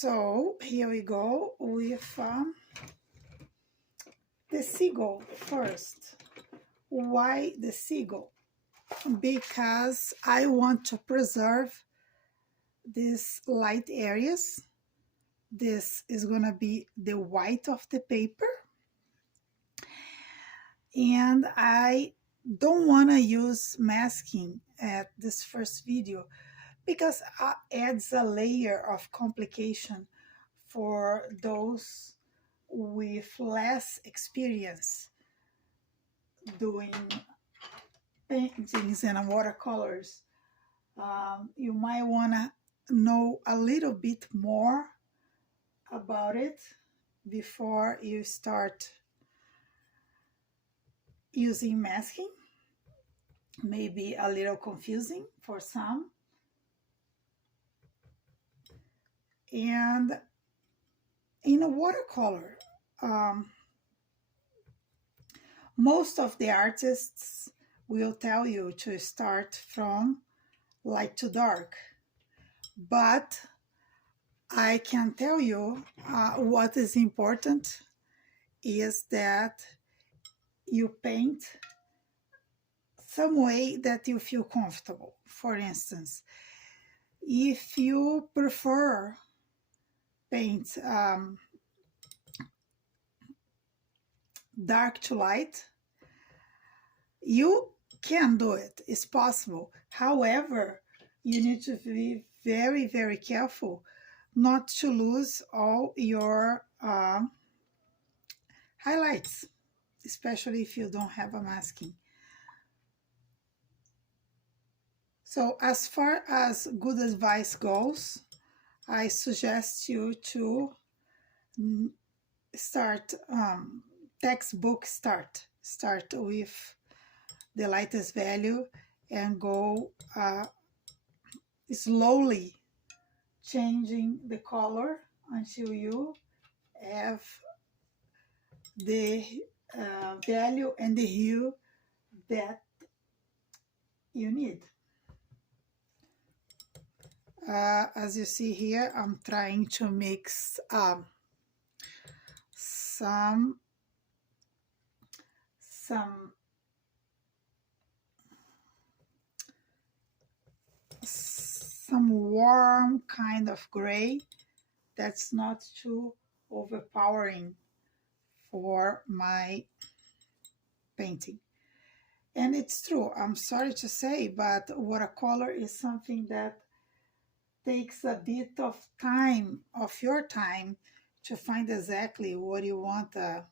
So here we go with the seagull first. Why the seagull? Because I want to preserve these light areas. This is gonna be the white of the paper, and I don't want to use masking at this first video because it adds a layer of complication for those with less experience doing paintings and watercolors. You might want to know a little bit more about it before you start using masking. Maybe a little confusing for some. And in a watercolor, most of the artists will tell you to start from light to dark, but I can tell you what is important is that you paint some way that you feel comfortable. For instance, if you prefer paint dark to light, you can do it. It's possible. However, you need to be very, very careful not to lose all your highlights, especially if you don't have a masking. So as far as good advice goes, I suggest you to start textbook start with the lightest value and go slowly changing the color until you have the value and the hue that you need. As you see here, I'm trying to mix some warm kind of gray that's not too overpowering for my painting. And it's true, I'm sorry to say, but watercolor is something that takes a bit of time, of your time, to find exactly what you want to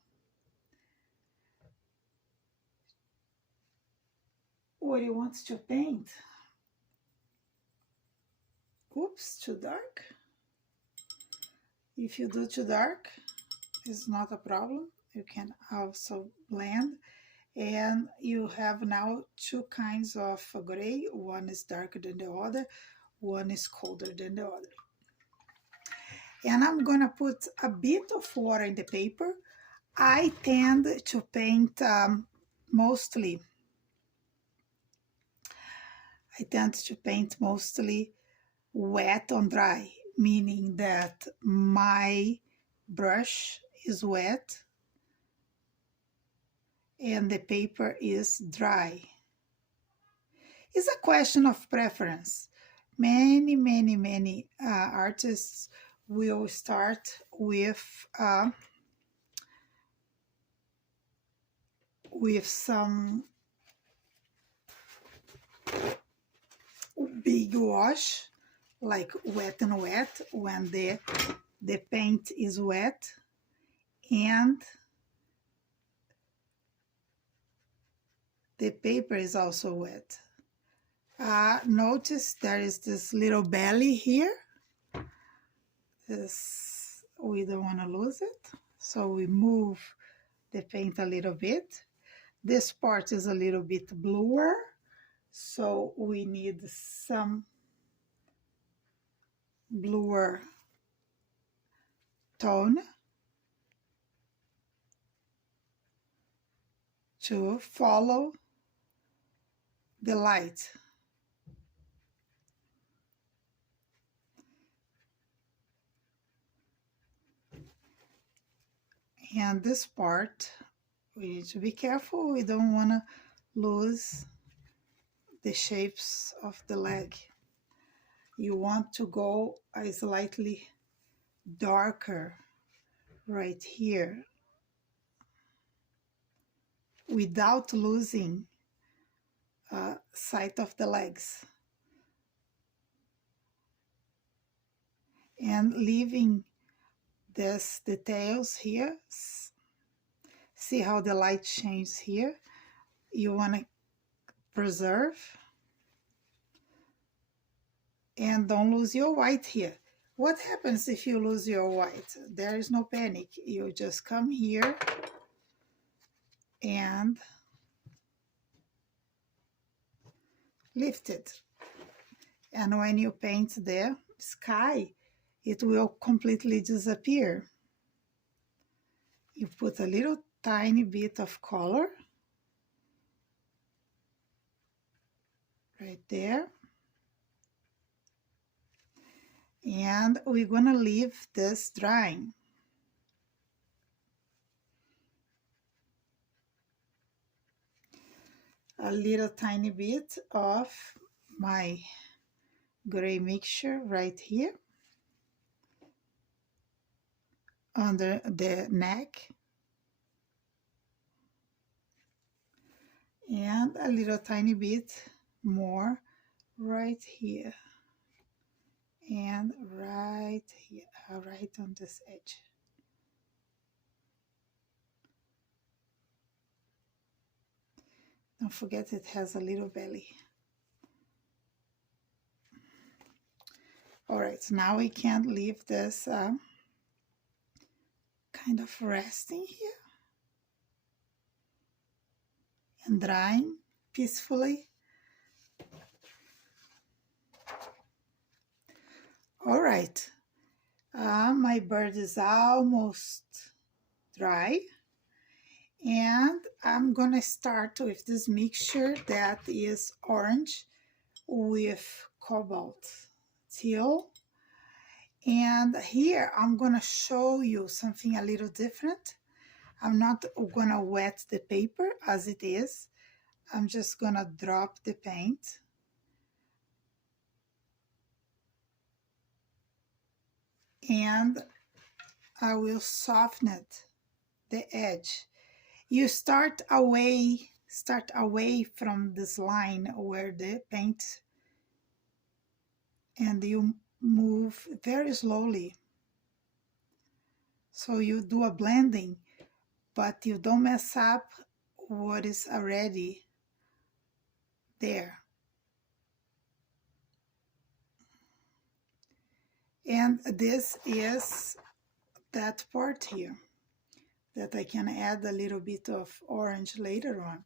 paint. Oops, too dark. If you do too dark, it's not a problem. You can also blend. And you have now two kinds of gray. One is darker than the other. One is colder than the other. And I'm gonna put a bit of water in the paper. I tend to paint mostly wet on dry, meaning that my brush is wet and the paper is dry. It's a question of preference. Many artists will start with some big wash, like wet and wet, when the paint is wet and the paper is also wet. Notice there is this little belly here. We don't want to lose it, so we move the paint a little bit. This part is a little bit bluer, so we need some bluer tone to follow the light. And this part, we need to be careful. We don't want to lose the shapes of the leg. You want to go a slightly darker right here without losing sight of the legs, and leaving these details here. See how the light changes here? You want to preserve and don't lose your white here. What happens if you lose your white? There is no panic. You just come here and lift it. And when you paint the sky, it will completely disappear. You put a little tiny bit of color right there. And we're gonna leave this drying. A little tiny bit of my gray mixture right here under the neck, and a little tiny bit more right here and right here, right on this edge. Don't forget it has a little belly. All right, so now we can leave this kind of resting here and drying peacefully. All right, my bird is almost dry, and I'm gonna start with this mixture that is orange with cobalt teal. And here I'm gonna show you something a little different. I'm not gonna wet the paper as it is. I'm just gonna drop the paint. And I will soften it, the edge. You start away from this line where the paint, and you move very slowly. So you do a blending, but you don't mess up what is already there. And this is that part here that I can add a little bit of orange later on.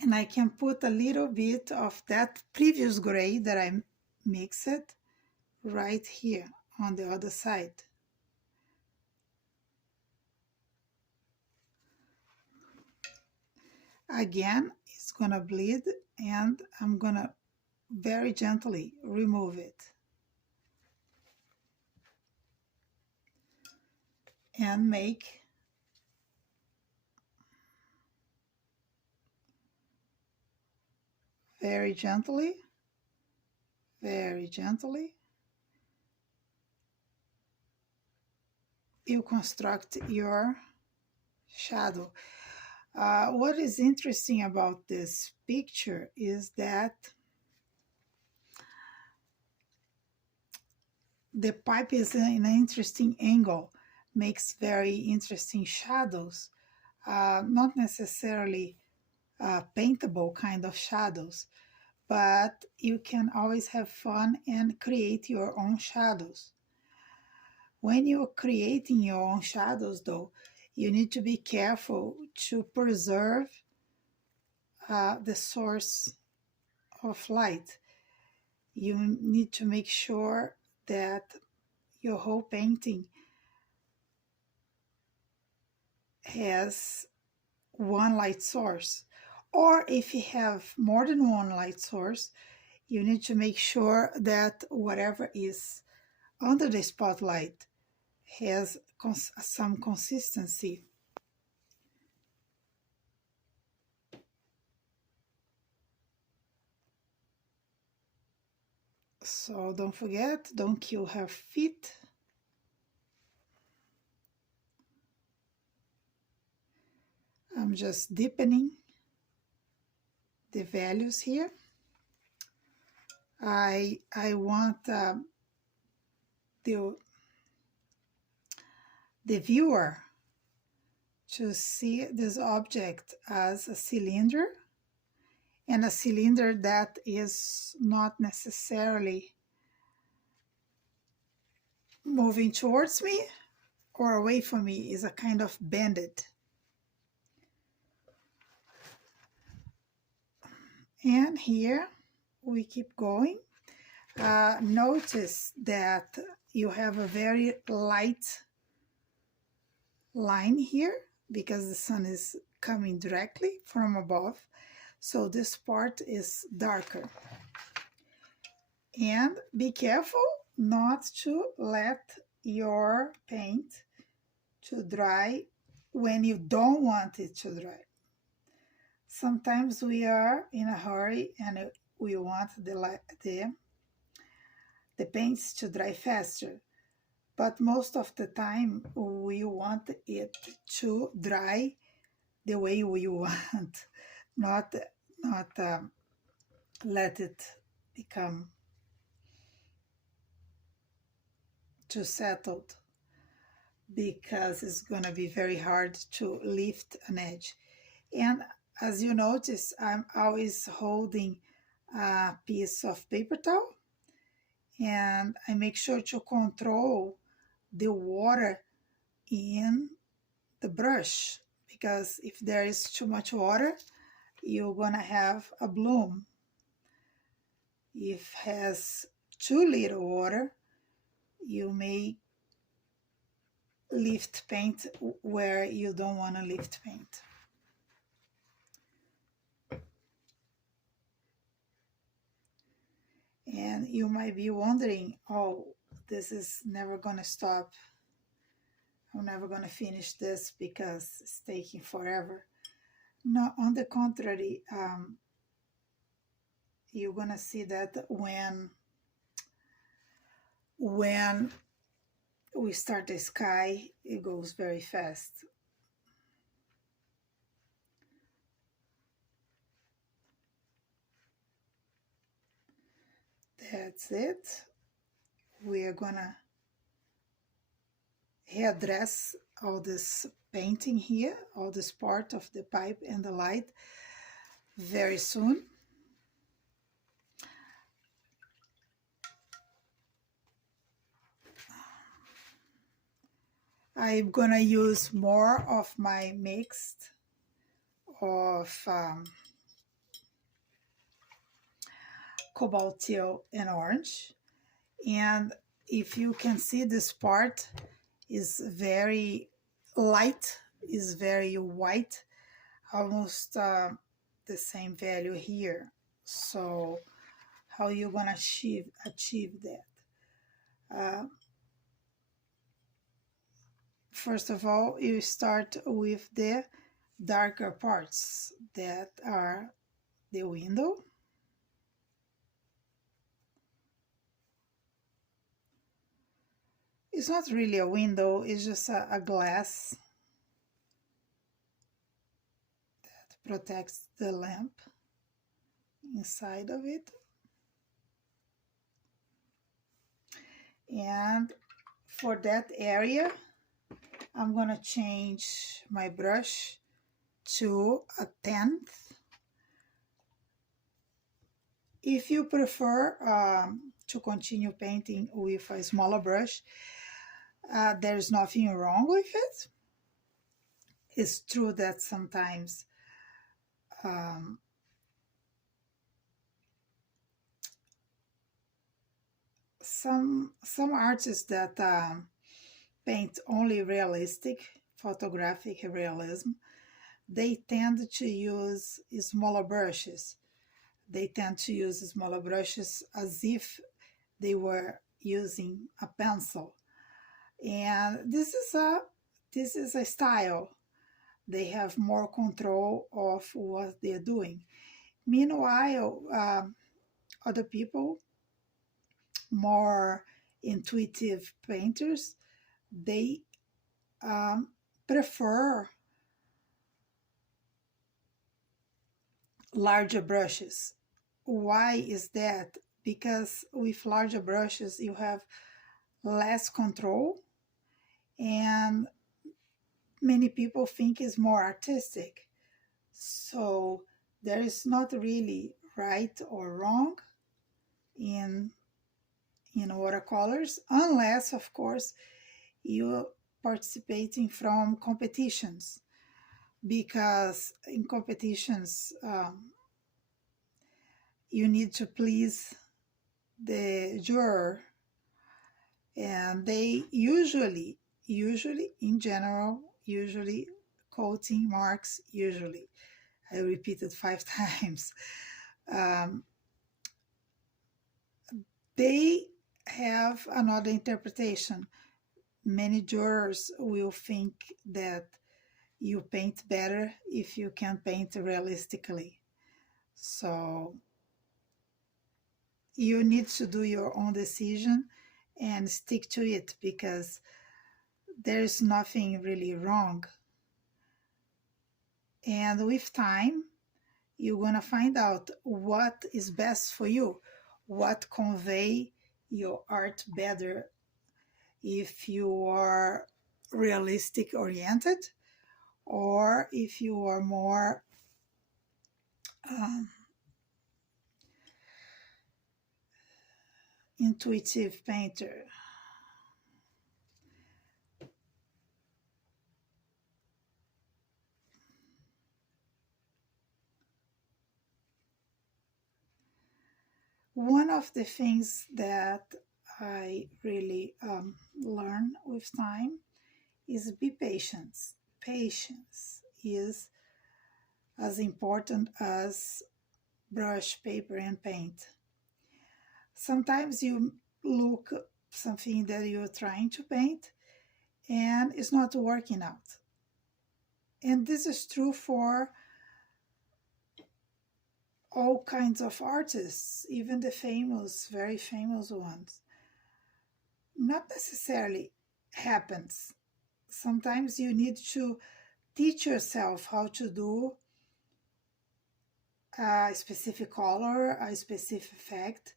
And I can put a little bit of that previous gray that I mixed right here on the other side. Again, it's gonna bleed, and I'm gonna very gently remove it. And make very gently, you construct your shadow. What is interesting about this picture is that the pipe is in an interesting angle, makes very interesting shadows, not necessarily paintable kind of shadows, but you can always have fun and create your own shadows. When you're creating your own shadows, though, you need to be careful to preserve the source of light. You need to make sure that your whole painting has one light source. Or if you have more than one light source, you need to make sure that whatever is under the spotlight has some consistency. So don't forget, don't kill her feet. I'm just deepening the values here. I want the viewer to see this object as a cylinder, and a cylinder that is not necessarily moving towards me or away from me, is a kind of bended. And here we keep going. Notice that you have a very light line here because the sun is coming directly from above, so this part is darker. And be careful not to let your paint to dry when you don't want it to dry. Sometimes we are in a hurry and we want the paints to dry faster, but most of the time we want it to dry the way we want, not let it become too settled, because it's going to be very hard to lift an edge. And as you notice, I'm always holding a piece of paper towel, and I make sure to control the water in the brush, because if there is too much water, you're gonna have a bloom. If has too little water, you may lift paint where you don't want to lift paint. And you might be wondering, oh, this is never gonna stop. I'm never gonna finish this because it's taking forever. No, on the contrary, you're gonna see that when we start the sky, it goes very fast. That's it. We are gonna readdress all this painting here, all this part of the pipe and the light very soon. I'm gonna use more of my mixed of Cobalt Teal and orange. And if you can see, this part is very light, is very white, almost the same value here. So how you gonna achieve that? First of all, you start with the darker parts that are the window. It's not really a window, it's just a glass that protects the lamp inside of it. And for that area, I'm gonna change my brush to a 10th. If you prefer to continue painting with a smaller brush, there's nothing wrong with it. It's true that sometimes some artists that paint only realistic, photographic realism, they tend to use smaller brushes. They tend to use smaller brushes as if they were using a pencil. And this is a style. They have more control of what they're doing. Meanwhile, other people, more intuitive painters, they prefer larger brushes. Why is that? Because with larger brushes, you have less control, and many people think it's more artistic. So there is not really right or wrong in watercolors, unless, of course, you're participating from competitions, because in competitions you need to please the juror, and they usually in general, usually quoting marks, usually, I repeated 5 times, um, they have another interpretation. Many jurors will think that you paint better if you can paint realistically. So you need to do your own decision and stick to it, because there's nothing really wrong. And with time, you're gonna find out what is best for you, what convey your art better. If you are realistic oriented, or if you are more um, intuitive painter. One of the things that I really learn with time is be patient. Patience is as important as brush, paper, and paint. Sometimes you look something that you're trying to paint and it's not working out. And this is true for all kinds of artists, even the famous, very famous ones. Not necessarily happens. Sometimes you need to teach yourself how to do a specific color, a specific effect.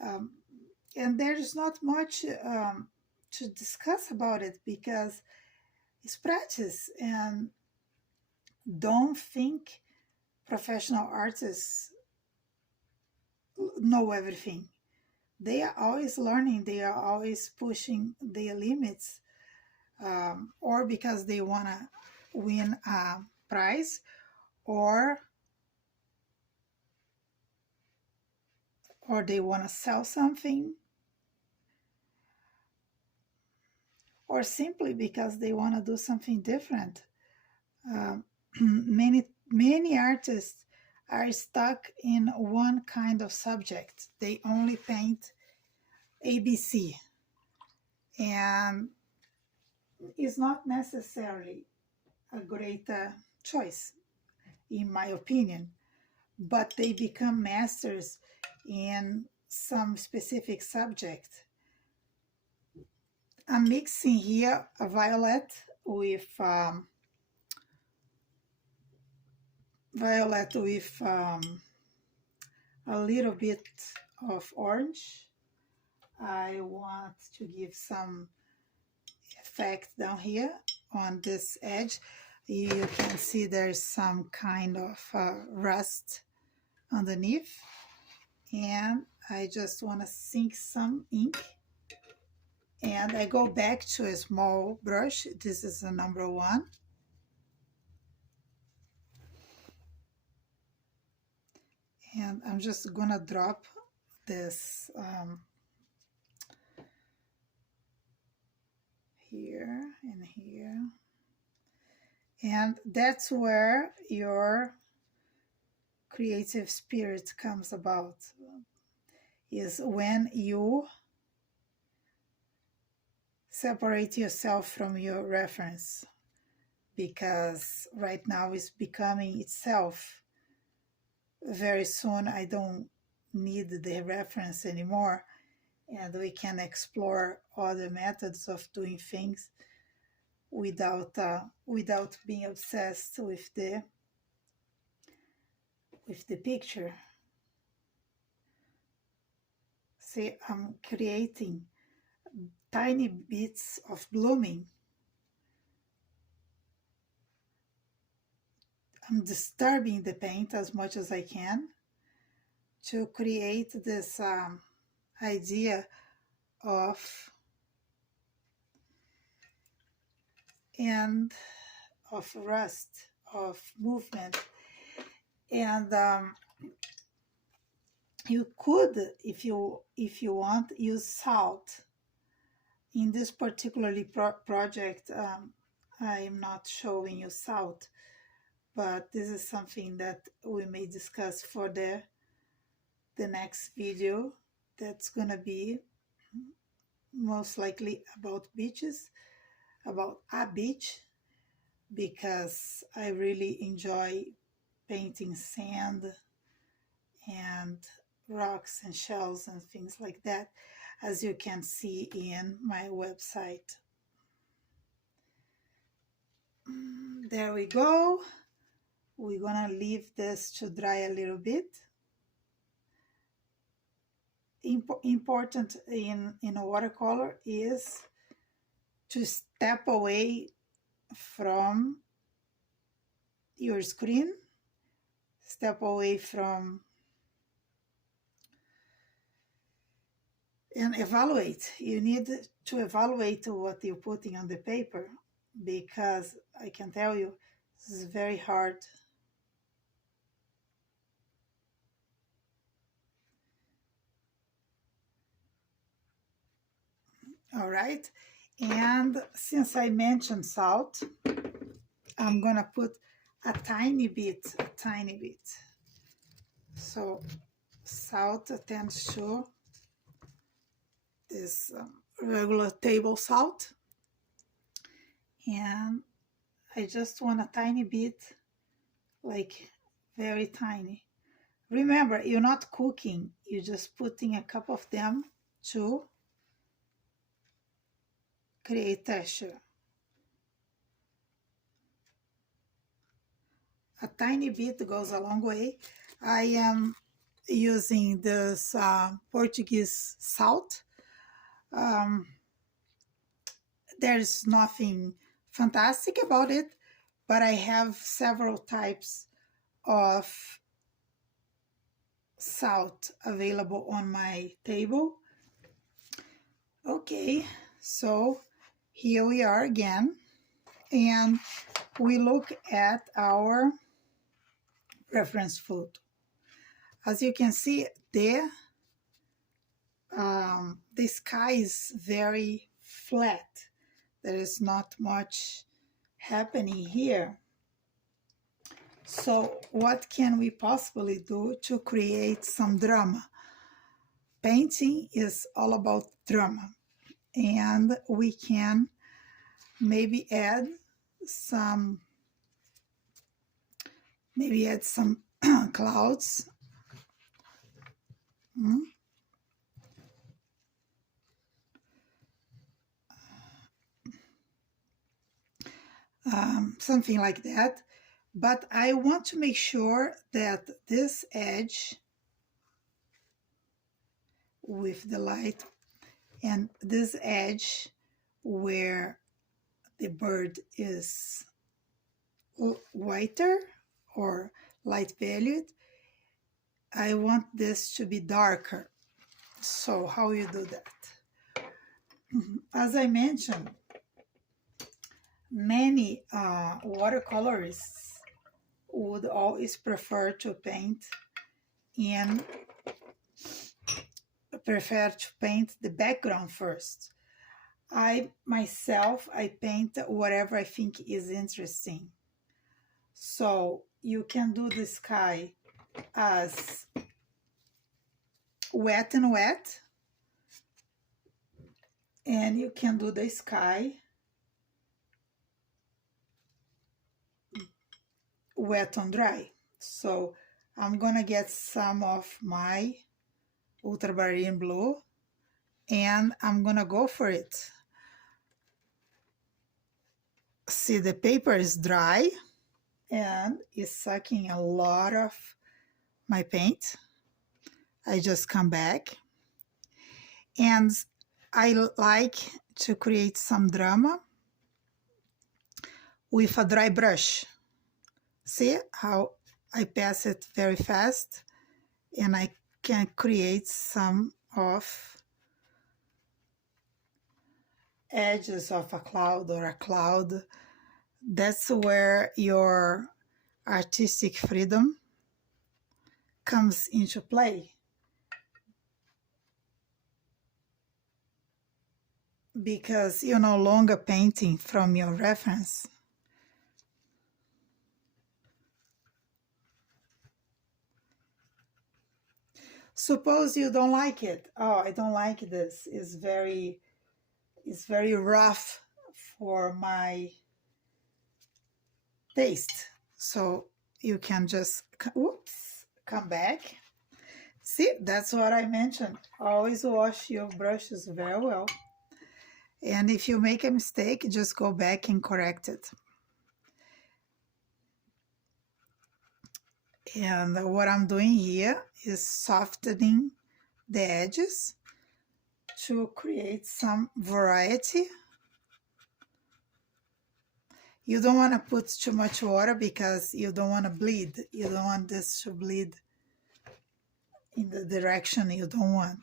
Um, and there's not much to discuss about it, because it's practice. And don't think professional artists know everything. They are always learning, they are always pushing their limits, or because they want to win a prize, or they want to sell something, or simply because they want to do something different. Many artists are stuck in one kind of subject. They only paint ABC, and it's not necessarily a great choice, in my opinion, but they become masters in some specific subject. I'm mixing here a violet with a little bit of orange. I want to give some effect down here on this edge. You can see there's some kind of rust underneath, and I just want to sink some ink, and I go back to a small brush. This is a number 1, and I'm just gonna drop this here and here, and that's where your creative spirit comes about, is when you separate yourself from your reference, because right now it's becoming itself. Very soon I don't need the reference anymore, and we can explore other methods of doing things without being obsessed with the picture. See, I'm creating tiny bits of blooming. I'm disturbing the paint as much as I can to create this idea of rust, of movement. And you could, if you want, use salt. In this particularly project, I am not showing you salt, but this is something that we may discuss for the next video. That's gonna be most likely about beaches, about a beach, because I really enjoy painting sand and rocks and shells and things like that, as you can see in my website. There we go. We're gonna leave this to dry a little bit. Important in a watercolor is to step away from your screen, step away from, and evaluate. You need to evaluate what you're putting on the paper, because I can tell you this is very hard. All right, and since I mentioned salt, I'm gonna put a tiny bit. So salt tends to this regular table salt, and I just want a tiny bit, like very tiny. Remember, you're not cooking, you're just putting a couple of them to create texture. A tiny bit goes a long way. I am using this Portuguese salt. There's nothing fantastic about it, but I have several types of salt available on my table. Okay, so here we are again, and we look at our reference photo. As you can see there, the sky is very flat. There is not much happening here. So what can we possibly do to create some drama? Painting is all about drama, and we can maybe add some clouds. Something like that. But I want to make sure that this edge with the light and this edge where the bird is whiter or light valued, I want this to be darker. So how you do that? As I mentioned, many watercolorists would always prefer to paint the background first. I paint whatever I think is interesting. So you can do the sky as wet, And you can do the sky wet on dry. So I'm gonna get some of my ultramarine blue and I'm gonna go for it. See, the paper is dry and it's sucking a lot of my paint. I just come back and I like to create some drama with a dry brush. See how I pass it very fast and I can create some of edges of a cloud or a cloud. That's where your artistic freedom comes into play. Because you're no longer painting from your reference. Suppose you don't like it. Oh, I don't like this. It's very rough for my taste. So you can just, oops, come back. See, that's what I mentioned. Always wash your brushes very well. And if you make a mistake, just go back and correct it. And what I'm doing here is softening the edges to create some variety. You don't want to put too much water because you don't want to bleed. You don't want this to bleed in the direction you don't want.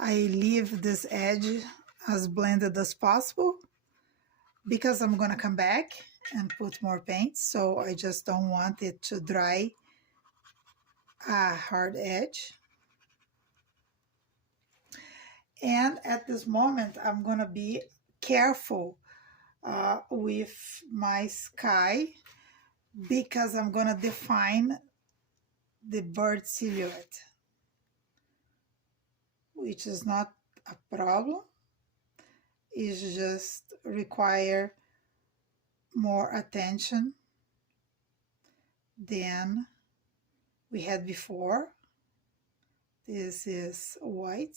I leave this edge as blended as possible because I'm going to come back and put more paint, so I just don't want it to dry a hard edge. And at this moment, I'm going to be careful with my sky because I'm going to define the bird silhouette, which is not a problem. It just require more attention than we had before. This is white.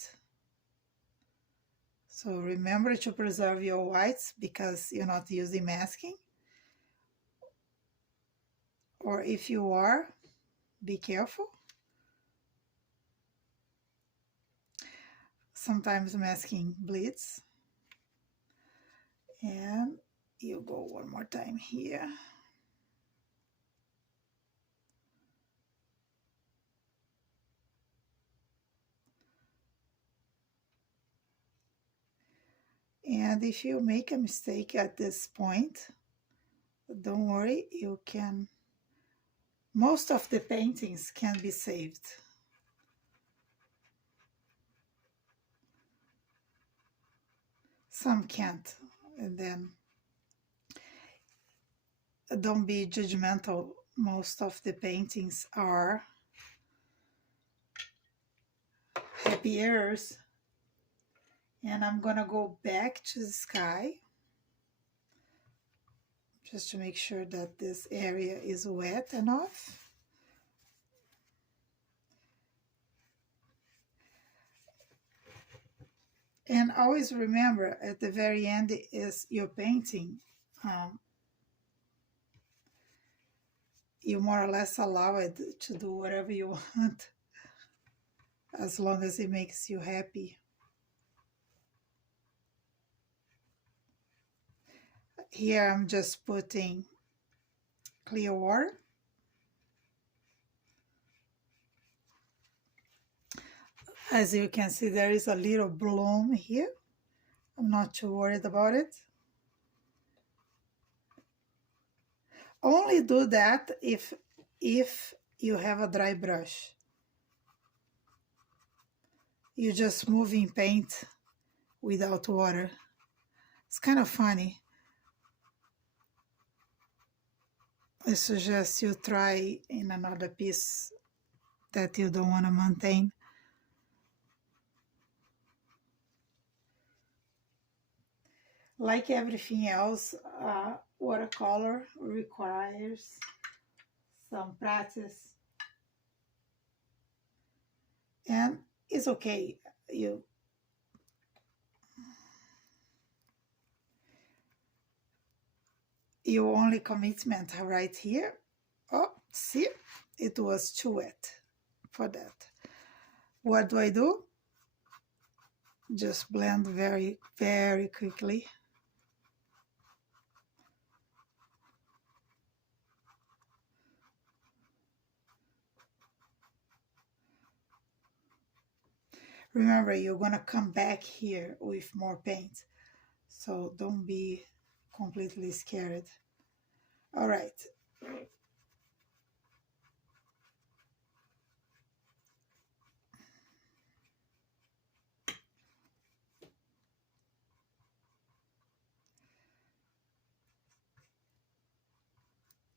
So remember to preserve your whites because you're not using masking. Or if you are, be careful. Sometimes masking bleeds. And you go one more time here. And if you make a mistake at this point, don't worry, you can, most of the paintings can be saved. Some can't, and then don't be judgmental. Most of the paintings are happy errors. And I'm gonna go back to the sky just to make sure that this area is wet enough. And always remember, at the very end is your painting. You more or less allow it to do whatever you want, as long as it makes you happy. Here I'm just putting clear water. As you can see, there is a little bloom here. I'm not too worried about it. Only do that if you have a dry brush. You're just moving paint without water. It's kind of funny. I suggest you try in another piece that you don't want to maintain. Like everything else, watercolor requires some practice, and it's okay. You your only commitment right here. Oh, see, it was too wet for that. What do I do? Just blend very, very quickly. Remember, you're gonna come back here with more paint, so don't be completely scared. All right.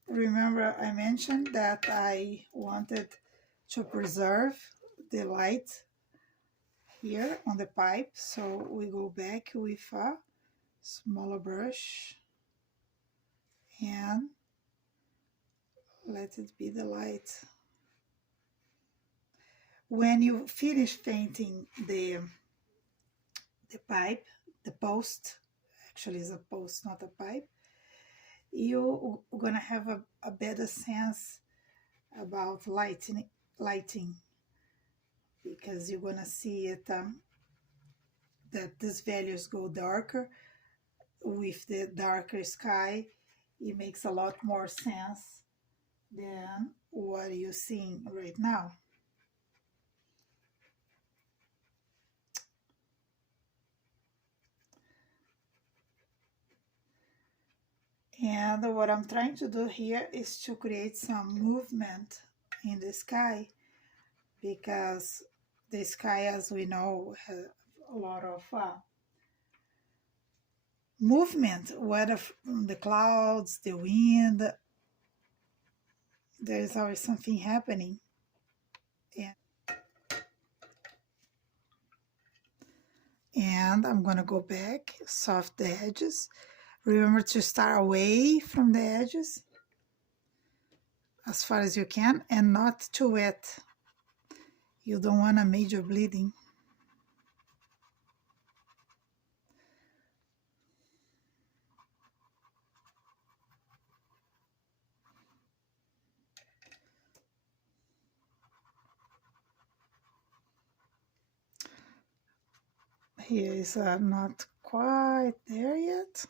Remember, I mentioned that I wanted to preserve the light here on the pipe, so we go back with a smaller brush and let it be the light. When you finish painting the pipe, the post, actually is a post, not a pipe, you're gonna have a better sense about lighting, because you're gonna see it that these values go darker with the darker sky. It makes a lot more sense than what you're seeing right now. And what I'm trying to do here is to create some movement in the sky, because the sky, as we know, has a lot of movement, whether from the clouds, the wind, there's always something happening. And I'm gonna go back, soft the edges. Remember to start away from the edges as far as you can, and not too wet. You don't want a major bleeding. Here is not quite there yet.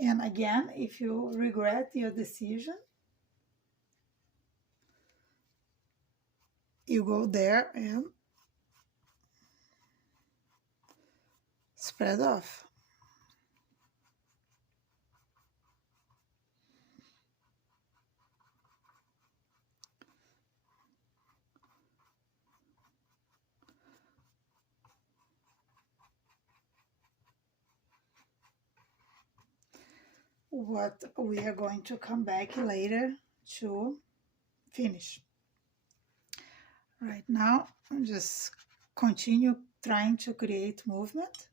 And again, if you regret your decision, you go there and spread off. What we are going to come back later to finish. Right now, I'm just continue trying to create movement.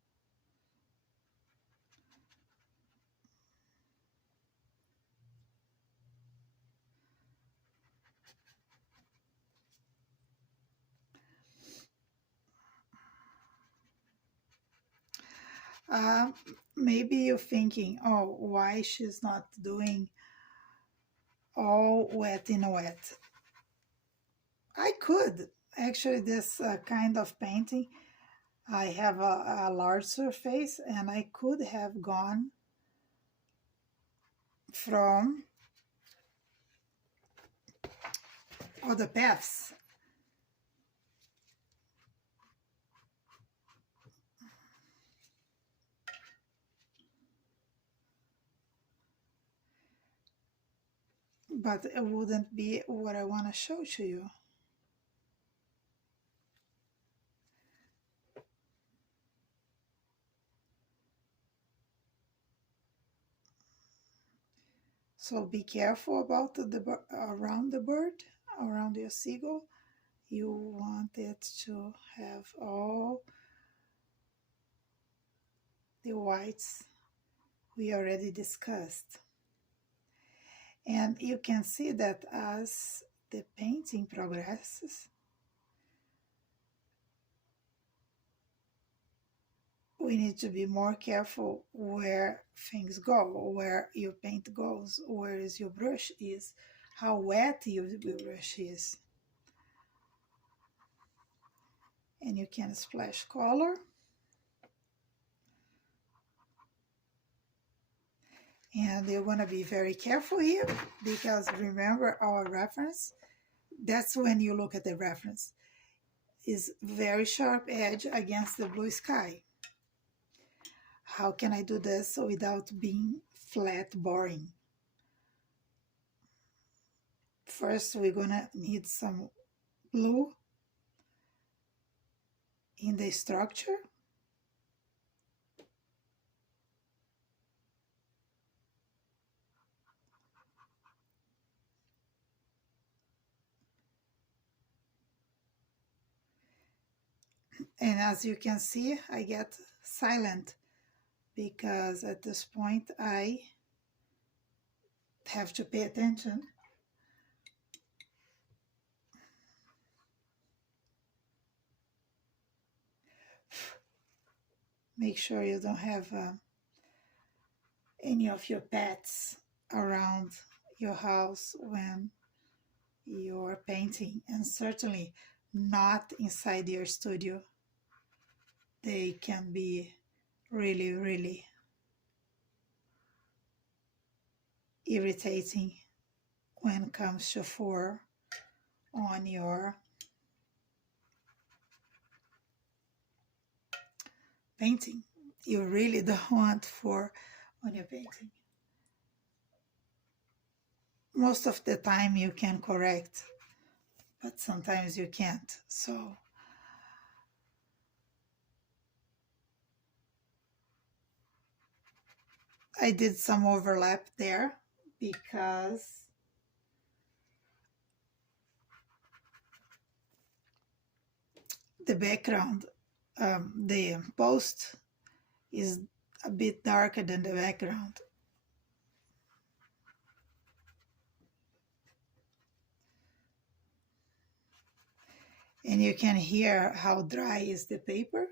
Maybe you're thinking, oh, why she's not doing all wet in wet? I could. Actually, this kind of painting, I have a large surface, and I could have gone from other paths. But it wouldn't be what I want to show to you. So be careful about around the bird, around your seagull. You want it to have all the whites we already discussed. And you can see that as the painting progresses, we need to be more careful where things go, where your paint goes, where is your brush is, how wet your brush is. And you can splash color. And you're going to be very careful here, because remember our reference, that's when you look at the reference, is very sharp edge against the blue sky. How can I do this without being flat boring? First, we're gonna need some blue in the structure. And as you can see, I get silent because at this point I have to pay attention. Make sure you don't have any of your pets around your house when you're painting, and certainly not inside your studio. They can be really, really irritating when it comes to fur on your painting. You really don't want fur on your painting. Most of the time you can correct, but sometimes you can't. So I did some overlap there because the background, the post is a bit darker than the background. And you can hear how dry is the paper.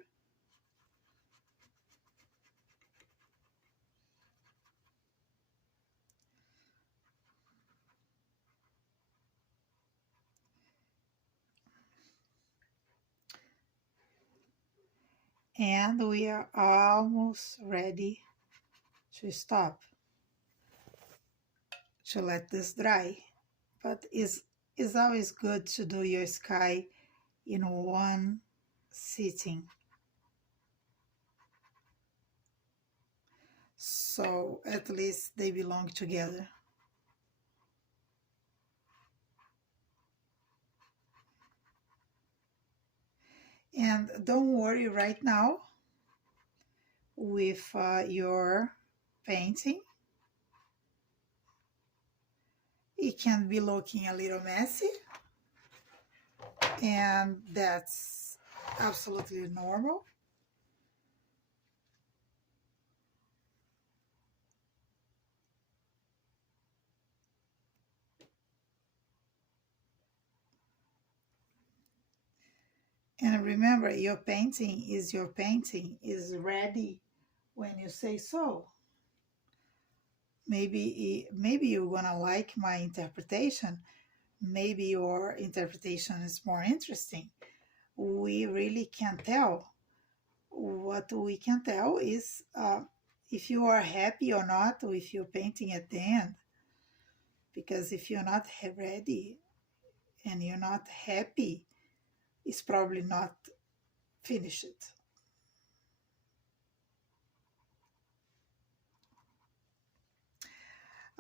And we are almost ready to stop, to let this dry. But it's always good to do your sky in one sitting, so at least they belong together. And don't worry right now with your painting. It can be looking a little messy, and that's absolutely normal. And remember, your painting is ready when you say so. Maybe you're gonna like my interpretation. Maybe your interpretation is more interesting. We really can't tell. What we can tell is if you are happy or not with your painting at the end. Because if you're not ready and you're not happy, it's probably not finished.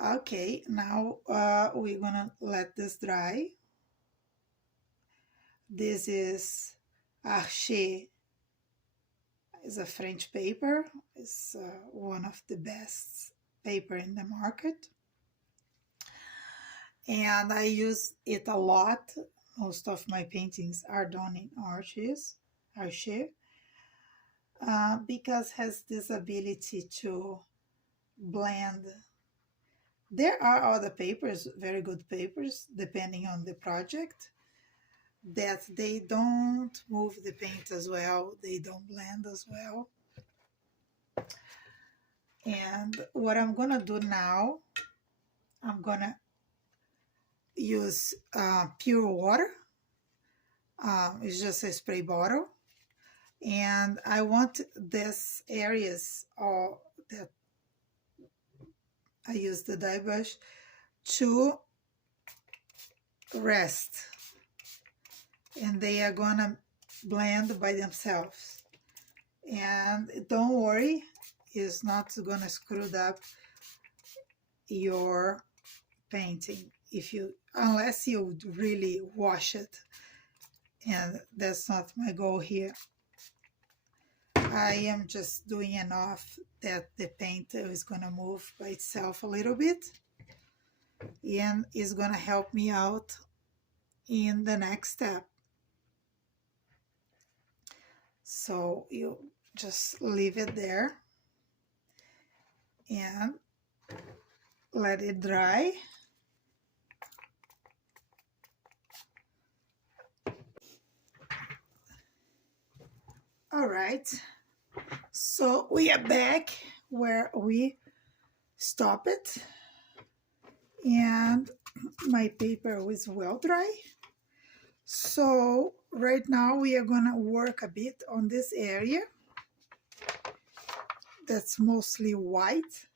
Okay, now we're gonna let this dry. This is Archer. It's a French paper. It's one of the best paper in the market. and I use it a lot. Most of my paintings are done in archive, because it has this ability to blend. There are other papers, very good papers, depending on the project, that they don't move the paint as well, they don't blend as well. And what I'm gonna do now, I'm gonna use pure water. It's just a spray bottle, and I want these areas that I use the dye brush to rest, and they are gonna blend by themselves. And don't worry, it's not gonna screw up your painting unless you really wash it, and that's not my goal here. I am just doing enough that the paint is gonna move by itself a little bit, and is gonna help me out in the next step. So you just leave it there and let it dry. All right, so we are back where we stop it, and my paper is well dry. So right now we are gonna work a bit on this area that's mostly white.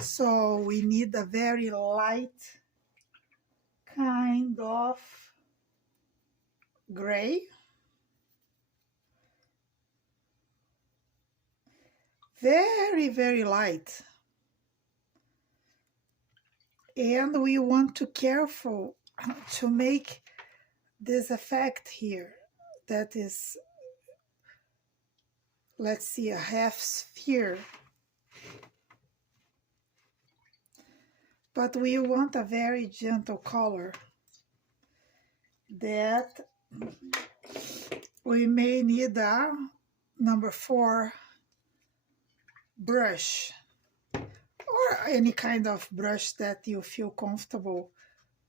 So we need a very light kind of gray. Very, very light. And we want to careful to make this effect here. That is, let's see, a half sphere. But we want a very gentle color that we may need a number 4 brush, or any kind of brush that you feel comfortable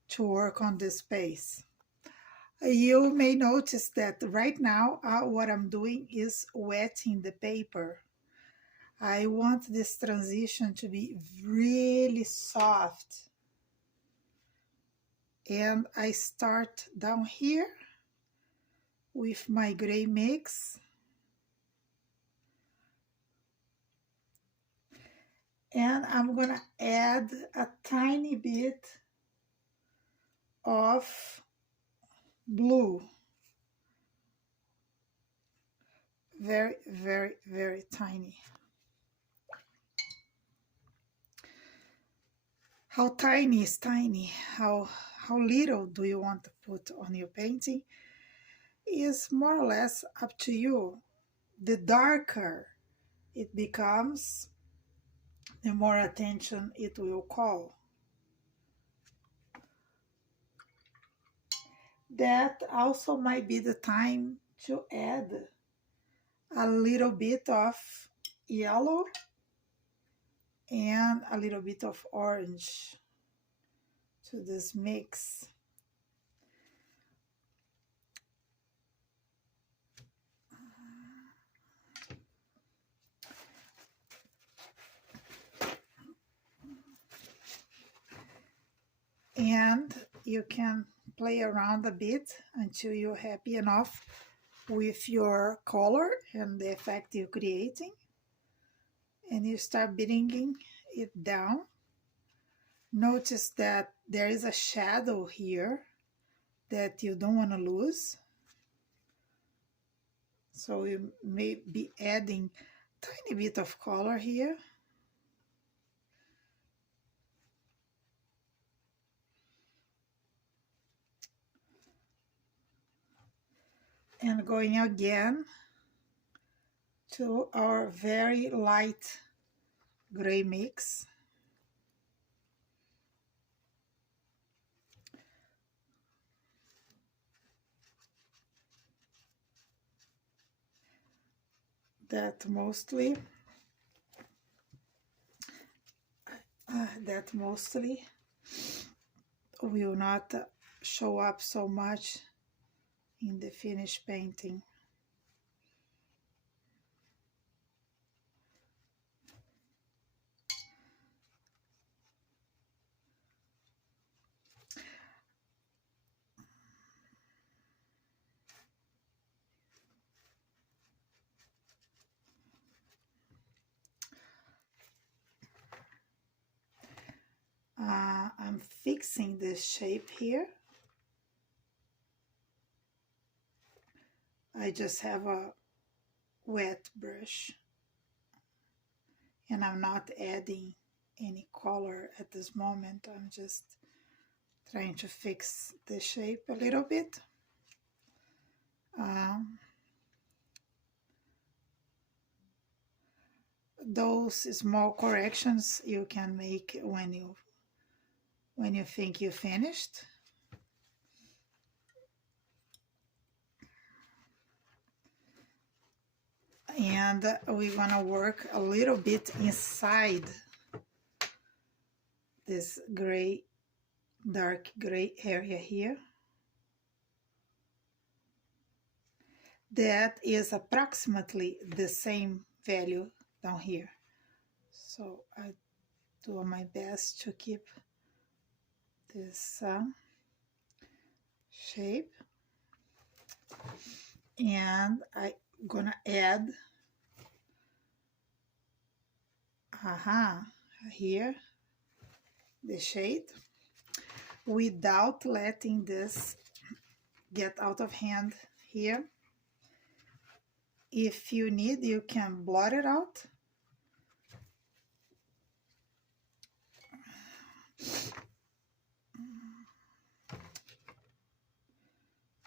to work on this space. You may notice that right now what I'm doing is wetting the paper. I want this transition to be really soft. And I start down here with my gray mix. And I'm gonna add a tiny bit of blue. Very, very, very tiny. How tiny is tiny? How little do you want to put on your painting is more or less up to you. The darker it becomes, the more attention it will call. That also might be the time to add a little bit of yellow and a little bit of orange to this mix. And you can play around a bit until you're happy enough with your color and the effect you're creating. And you start bringing it down. Notice that there is a shadow here that you don't want to lose. So you may be adding a tiny bit of color here. And going again to our very light gray mix. that mostly will not show up so much in the finished painting. I'm fixing this shape here. I just have a wet brush and I'm not adding any color at this moment. I'm just trying to fix the shape a little bit. Those small corrections you can make when you think you finished. And we're gonna work a little bit inside this gray, dark gray area here. That is approximately the same value down here. So I do my best to keep this shape. And I'm gonna add here the shade without letting this get out of hand here. If you need, you can blot it out.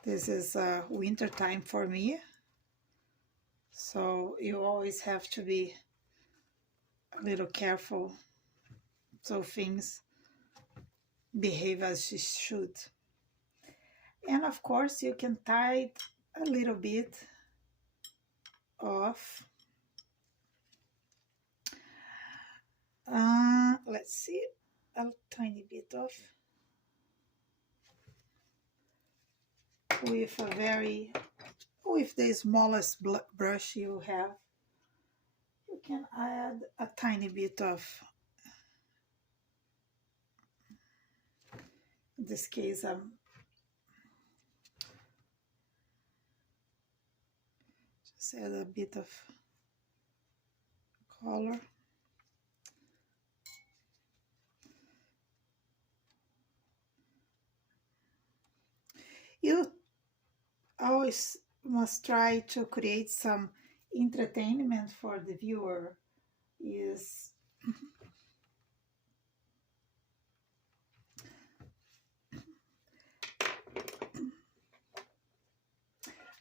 This is winter time for me, so you always have to be a little careful so things behave as you should. And of course you can tie a little bit of let's see, a tiny bit of with the smallest brush you have. You can add a tiny bit of, in this case just add a bit of color. You always must try to create some entertainment for the viewer. Is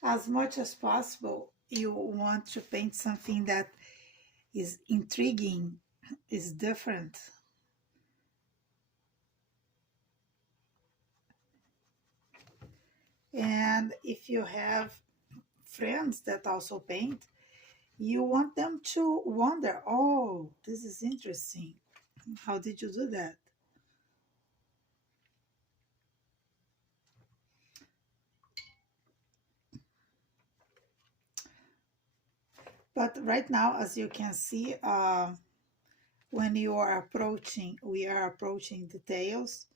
as much as possible you want to paint something that is intriguing, is different. And if you have friends that also paint, you want them to wonder, oh, this is interesting. How did you do that? But right now, as you can see, when we are approaching details,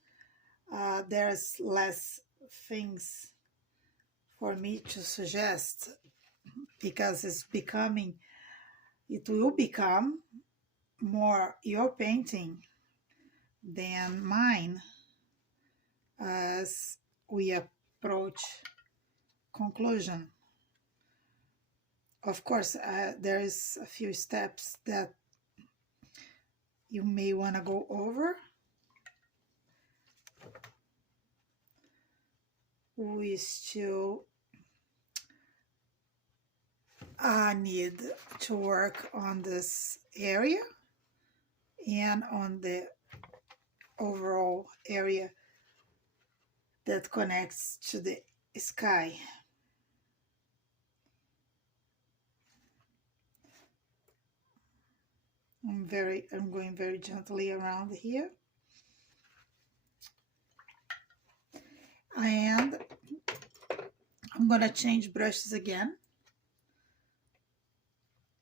there's less things for me to suggest, because it will become more your painting than mine as we approach conclusion. Of course, there is a few steps that you may want to go over. We still need to work on this area and on the overall area that connects to the sky. I'm going very gently around here. And I'm gonna change brushes again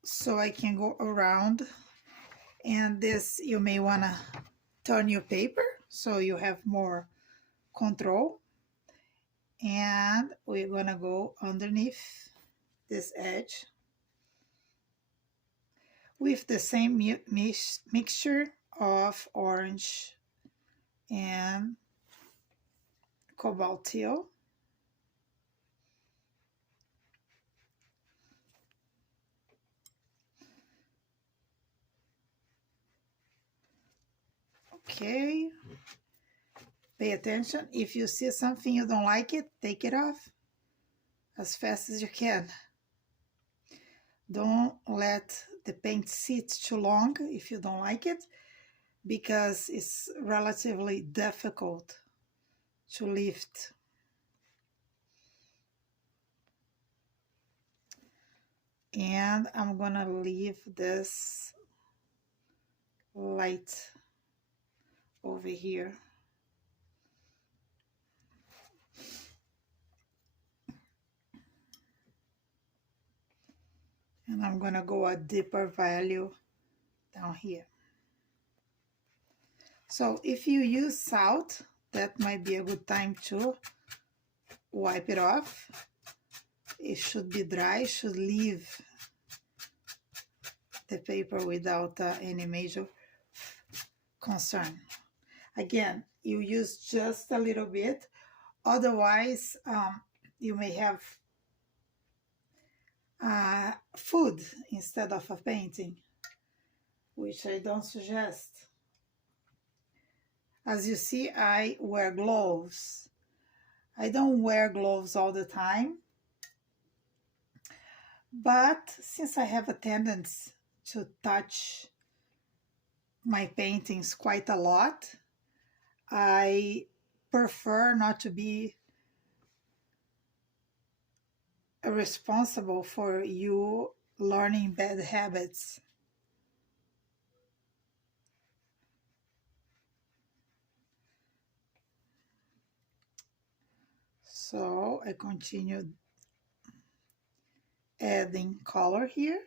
so I can go around. And this, you may wanna turn your paper so you have more control. And we're gonna go underneath this edge with the same mixture of orange and cobalt teal. Okay, pay attention. If you see something you don't like it, take it off as fast as you can. Don't let the paint sit too long if you don't like it, because it's relatively difficult to lift. And I'm gonna leave this light over here. And I'm gonna go a deeper value down here. So if you use salt, that might be a good time to wipe it off. It should be dry, should leave the paper without any major concern. Again, you use just a little bit, otherwise you may have food instead of a painting, which I don't suggest. As you see, I wear gloves. I don't wear gloves all the time, but since I have a tendency to touch my paintings quite a lot, I prefer not to be responsible for you learning bad habits. So I continue adding color here.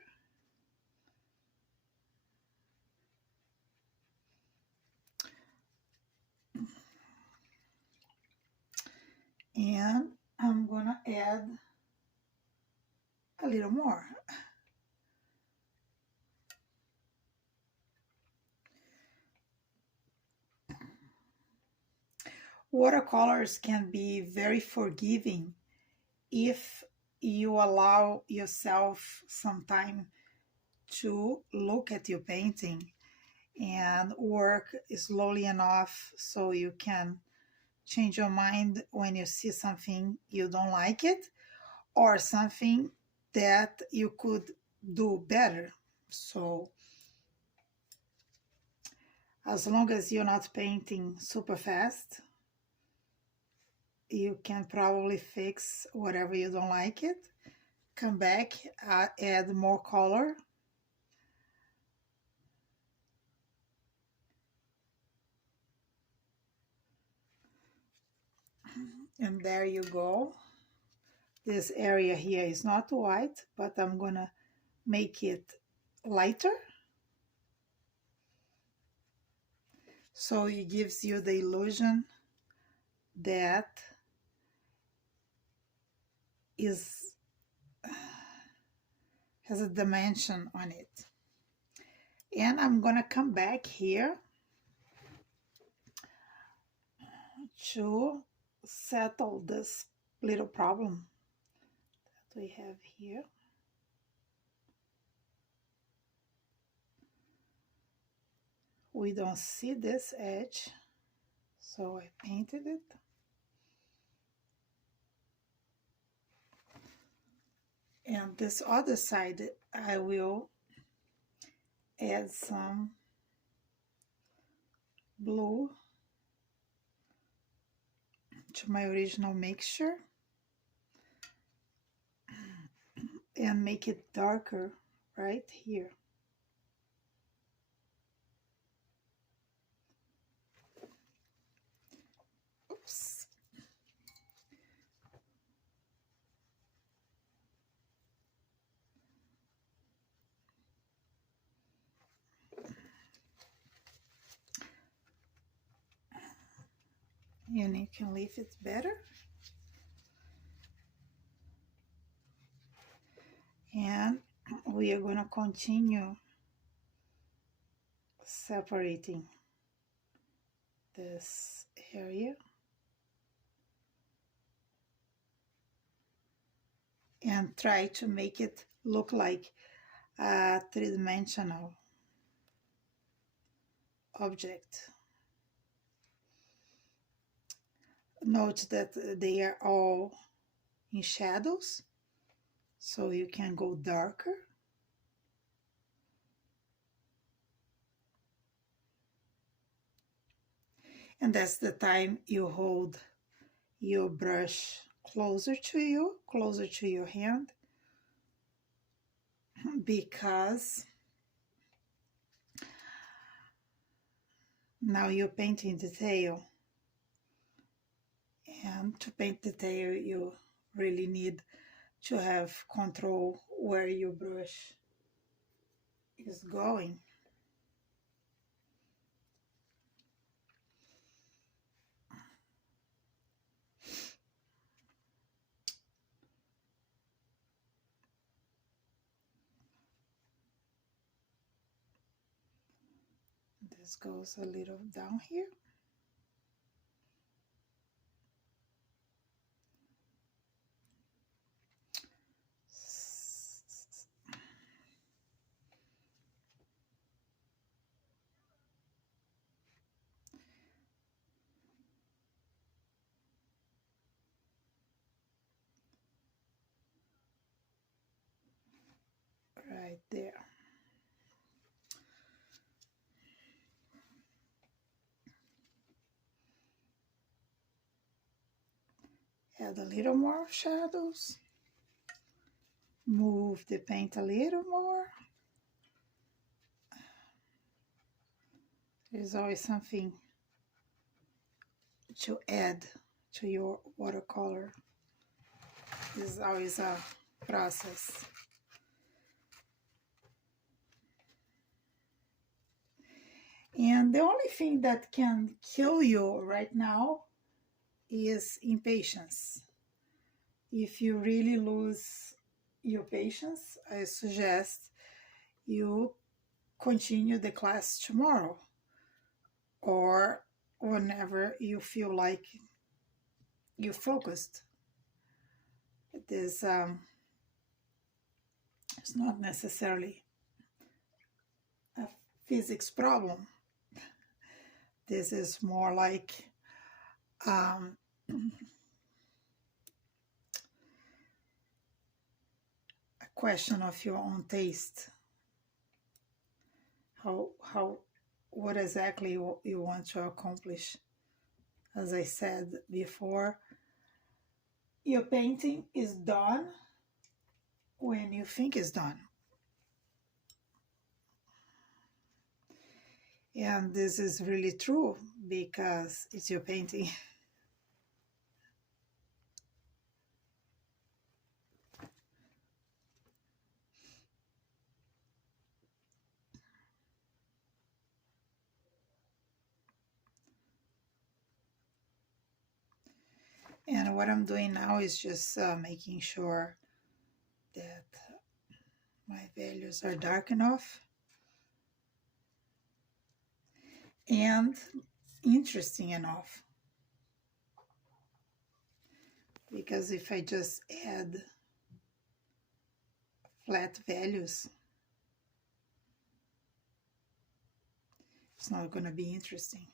And I'm gonna add a little more. Watercolors can be very forgiving if you allow yourself some time to look at your painting and work slowly enough so you can change your mind when you see something you don't like it, or something that you could do better. So as long as you're not painting super fast, you can probably fix whatever you don't like it, come back, add more color. And there you go. This area here is not white, but I'm gonna make it lighter, so it gives you the illusion that has a dimension on it. And I'm gonna come back here to settle this little problem that we have here. We don't see this edge, so I painted it. And this other side, I will add some blue to my original mixture and make it darker right here. and you can leave it better. And we are going to continue separating this area and try to make it look like a three-dimensional object. Note that they are all in shadows, so you can go darker. And that's the time you hold your brush closer to your hand, because now you're painting the tail. And to paint the tail, you really need to have control where your brush is going. This goes a little down here. Right there. Add a little more shadows. Move the paint a little more. There's always something to add to your watercolor. This is always a process. And the only thing that can kill you right now is impatience. If you really lose your patience, I suggest you continue the class tomorrow or whenever you feel like you focused. It's not necessarily a physics problem. This is more like a question of your own taste. What exactly you want to accomplish. As I said before, your painting is done when you think it's done. And this is really true because it's your painting. And what I'm doing now is just making sure that my values are dark enough and interesting enough. Because if I just add flat values, it's not going to be interesting.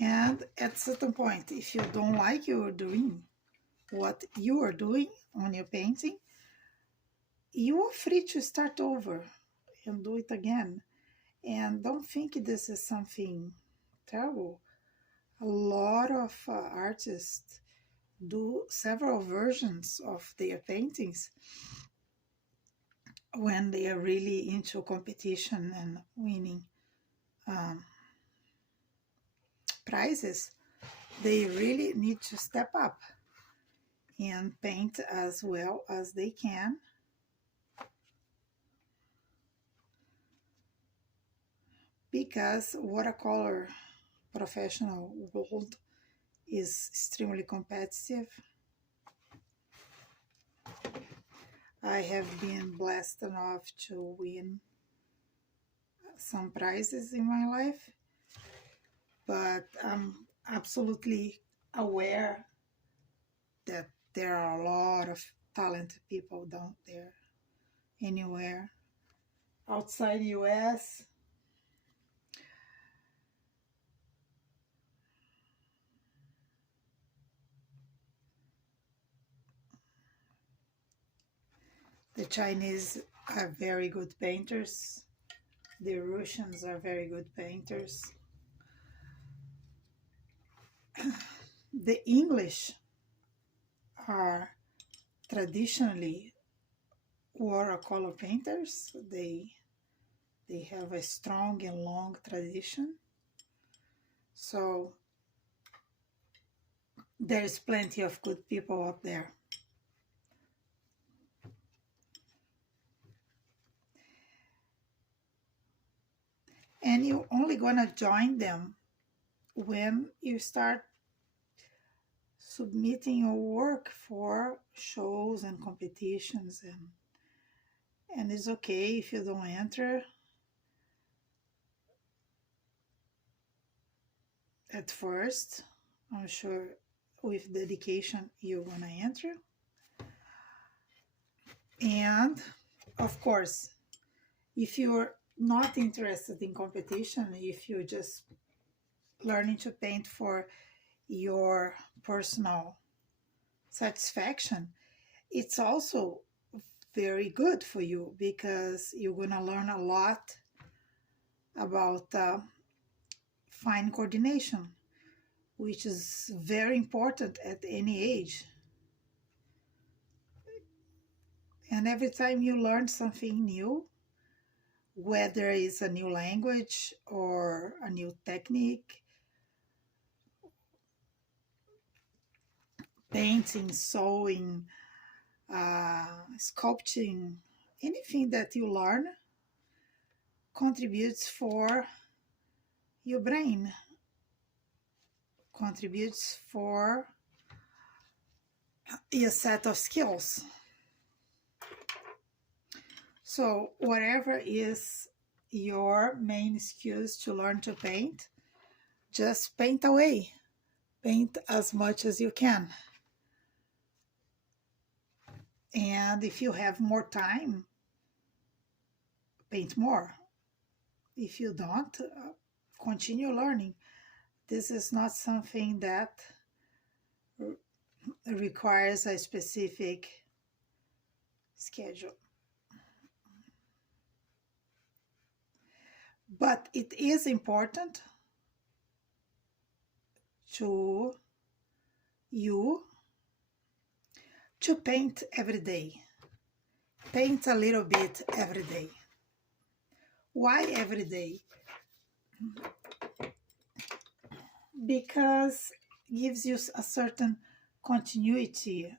And at a certain point, if you don't like what you are doing on your painting, you are free to start over and do it again. And don't think this is something terrible. A lot of artists do several versions of their paintings when they are really into competition and winning prizes. they really need to step up and paint as well as they can. Because watercolor professional world is extremely competitive. I have been blessed enough to win some prizes in my life, but I'm absolutely aware that there are a lot of talented people down there anywhere outside US. The Chinese are very good painters. The Russians are very good painters. The English are traditionally watercolor painters. They have a strong and long tradition. So there's plenty of good people out there. And you're only gonna join them when you start submitting your work for shows and competitions, and it's okay if you don't enter at first. I'm sure with dedication you're gonna enter. And of course, if you're not interested in competition, if you're just learning to paint for your personal satisfaction, it's also very good for you because you're going to learn a lot about fine coordination, which is very important at any age. And every time you learn something new, whether it's a new language or a new technique, painting, sewing, sculpting, anything that you learn contributes for your brain, contributes for your set of skills. So whatever is your main skills to learn to paint, just paint away. Paint as much as you can. And if you have more time, paint more. If you don't, continue learning. This is not something that requires a specific schedule. But it is important to you to paint every day. Paint a little bit every day. Why every day? Because it gives you a certain continuity.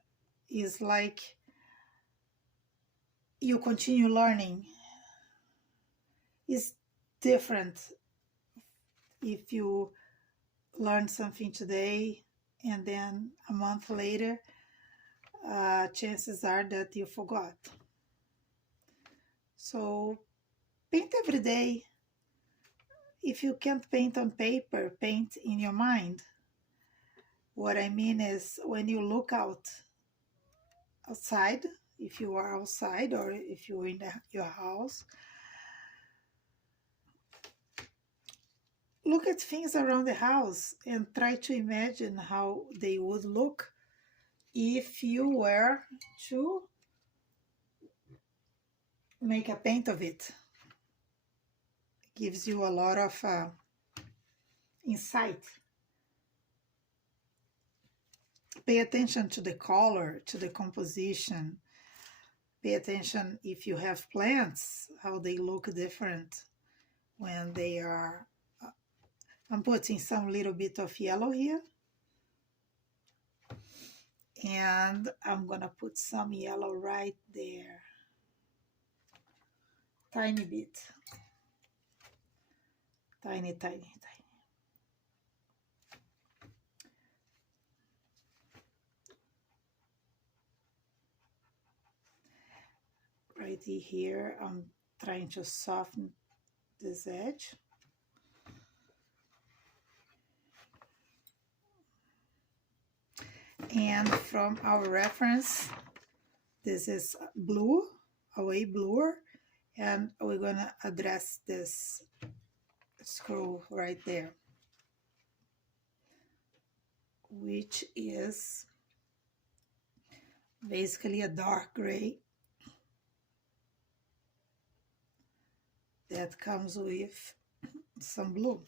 Is like you continue learning. It's different if you learn something today and then a month later, chances are that you forgot. So paint every day. If you can't paint on paper, paint in your mind. What I mean is when you look outside, if you are outside or if you're in your house, look at things around the house and try to imagine how they would look if you were to make a paint of it. It gives you a lot of insight. Pay attention to the color, to the composition. Pay attention if you have plants, how they look different when they are. I'm putting some little bit of yellow here And I'm gonna put some yellow right there, tiny bit, tiny, tiny, tiny. Right here, I'm trying to soften this edge. And from our reference, this is blue, a way bluer, and we're gonna address this screw right there, which is basically a dark gray that comes with some blue.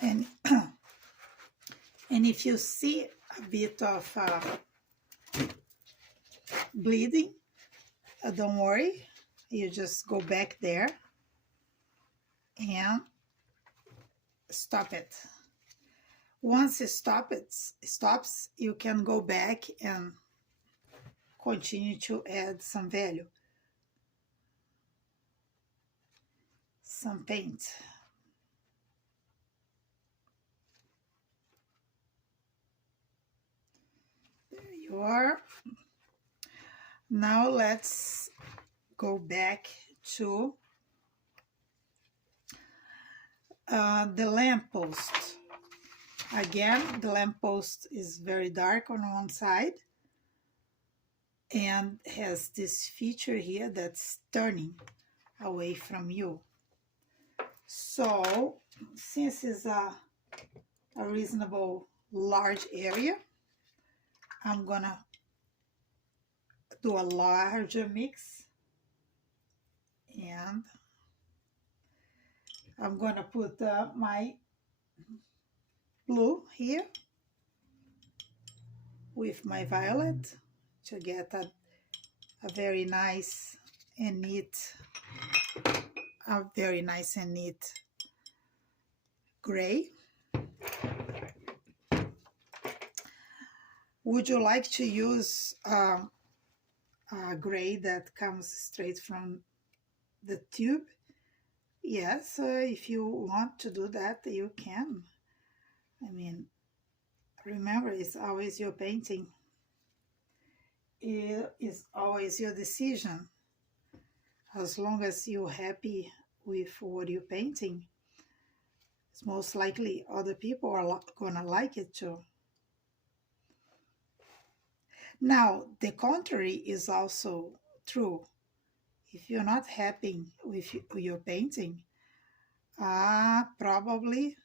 And and if you see a bit of bleeding, don't worry, you just go back there and stop it. Once it stops, you can go back and continue to add some value, some paint. There you are. Now let's go back to the lamppost. Again, the lamppost is very dark on one side and has this feature here that's turning away from you. So since it's a reasonable large area, I'm gonna do a larger mix, and I'm gonna put my blue here with my violet to get a very nice and neat, gray. Would you like to use a gray that comes straight from the tube? Yes, if you want to do that, you can. I mean, remember, it's always your painting. It is always your decision. As long as you're happy with what you're painting, it's most likely other people are gonna like it too. Now, the contrary is also true. If you're not happy with your painting, probably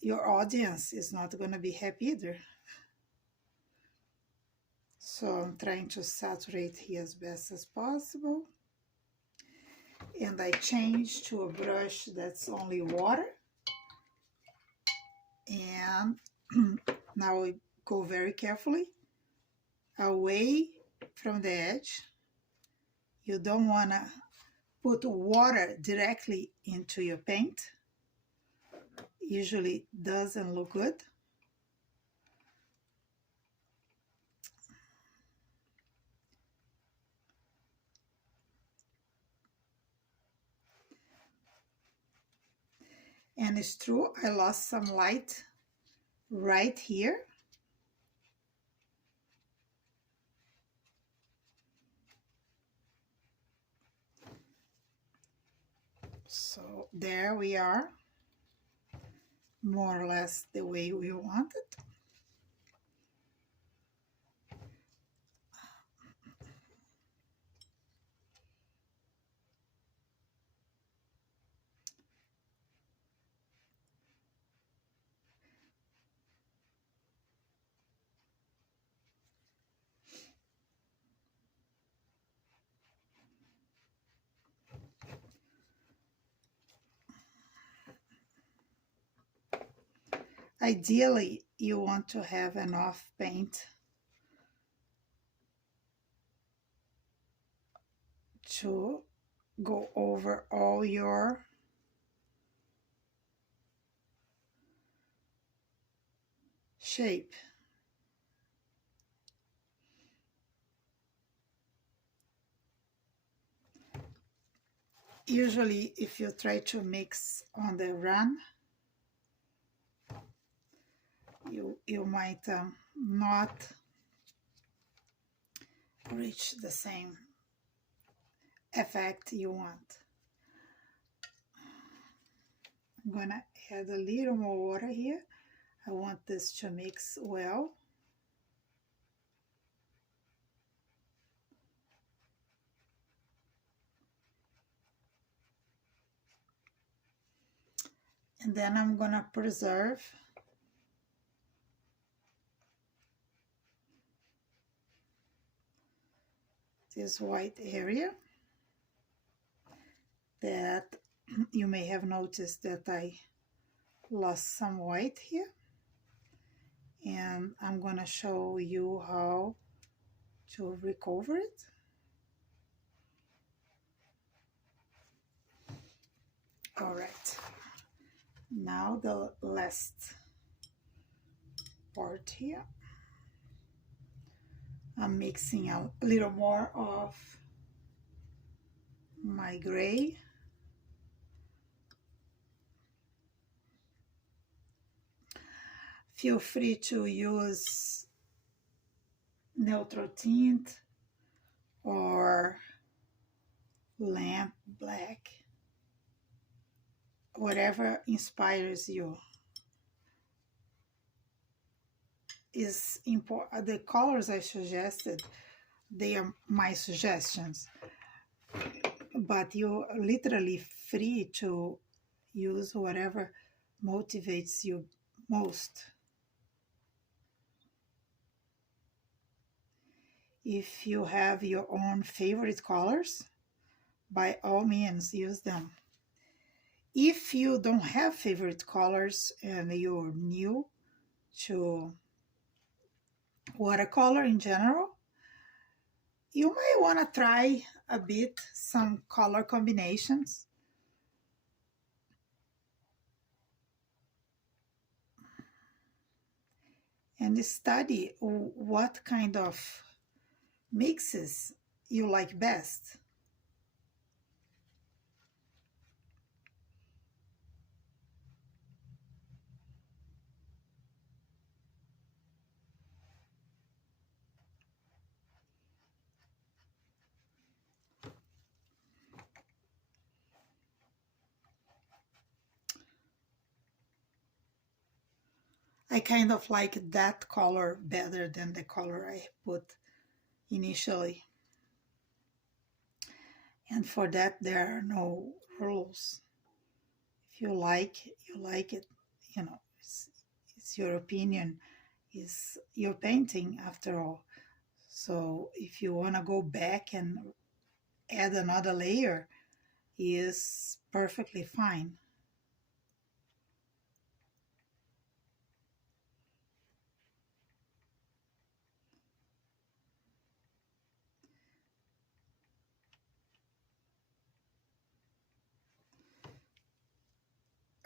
your audience is not going to be happy either. So I'm trying to saturate here as best as possible. And I change to a brush that's only water. And now I go very carefully away from the edge. You don't want to put water directly into your paint. Usually doesn't look good. And it's true, I lost some light right here. So there we are, more or less the way we want it. Ideally, you want to have enough paint to go over all your shape. Usually, if you try to mix on the run, you might not reach the same effect you want. I'm gonna add a little more water here. I want this to mix well. And then I'm gonna preserve this white area that you may have noticed that I lost some white here. And I'm gonna show you how to recover it. All right, now the last part here. I'm mixing a little more of my gray. Feel free to use neutral tint or lamp black, whatever inspires you. Is important. The colors I suggested, they are my suggestions, but you're literally free to use whatever motivates you most. If you have your own favorite colors, by all means use them. If you don't have favorite colors and you're new to watercolor in general, you might want to try a bit some color combinations. And study what kind of mixes you like best. I kind of like that color better than the color I put initially. And for that, there are no rules. If you like it, you like it. You know, it's your opinion. It's your painting after all. So if you want to go back and add another layer, is perfectly fine.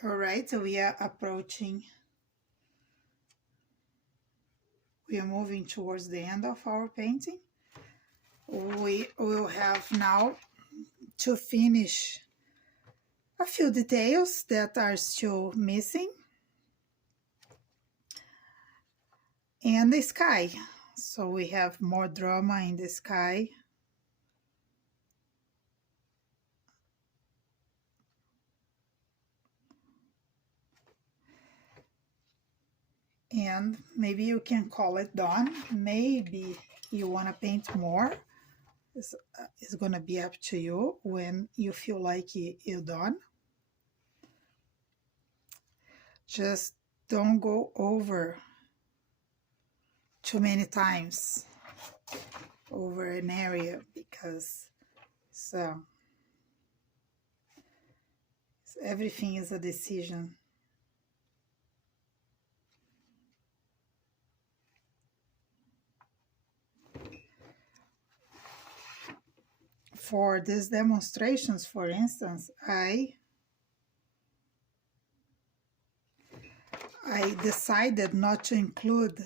All right, so we are moving towards the end of our painting. We will have now to finish a few details that are still missing. And the sky. So we have more drama in the sky. And maybe you can call it done. Maybe you want to paint more. It's going to be up to you when you feel like you're done. Just don't go over too many times over an area, because everything is a decision. for these demonstrations, for instance, I decided not to include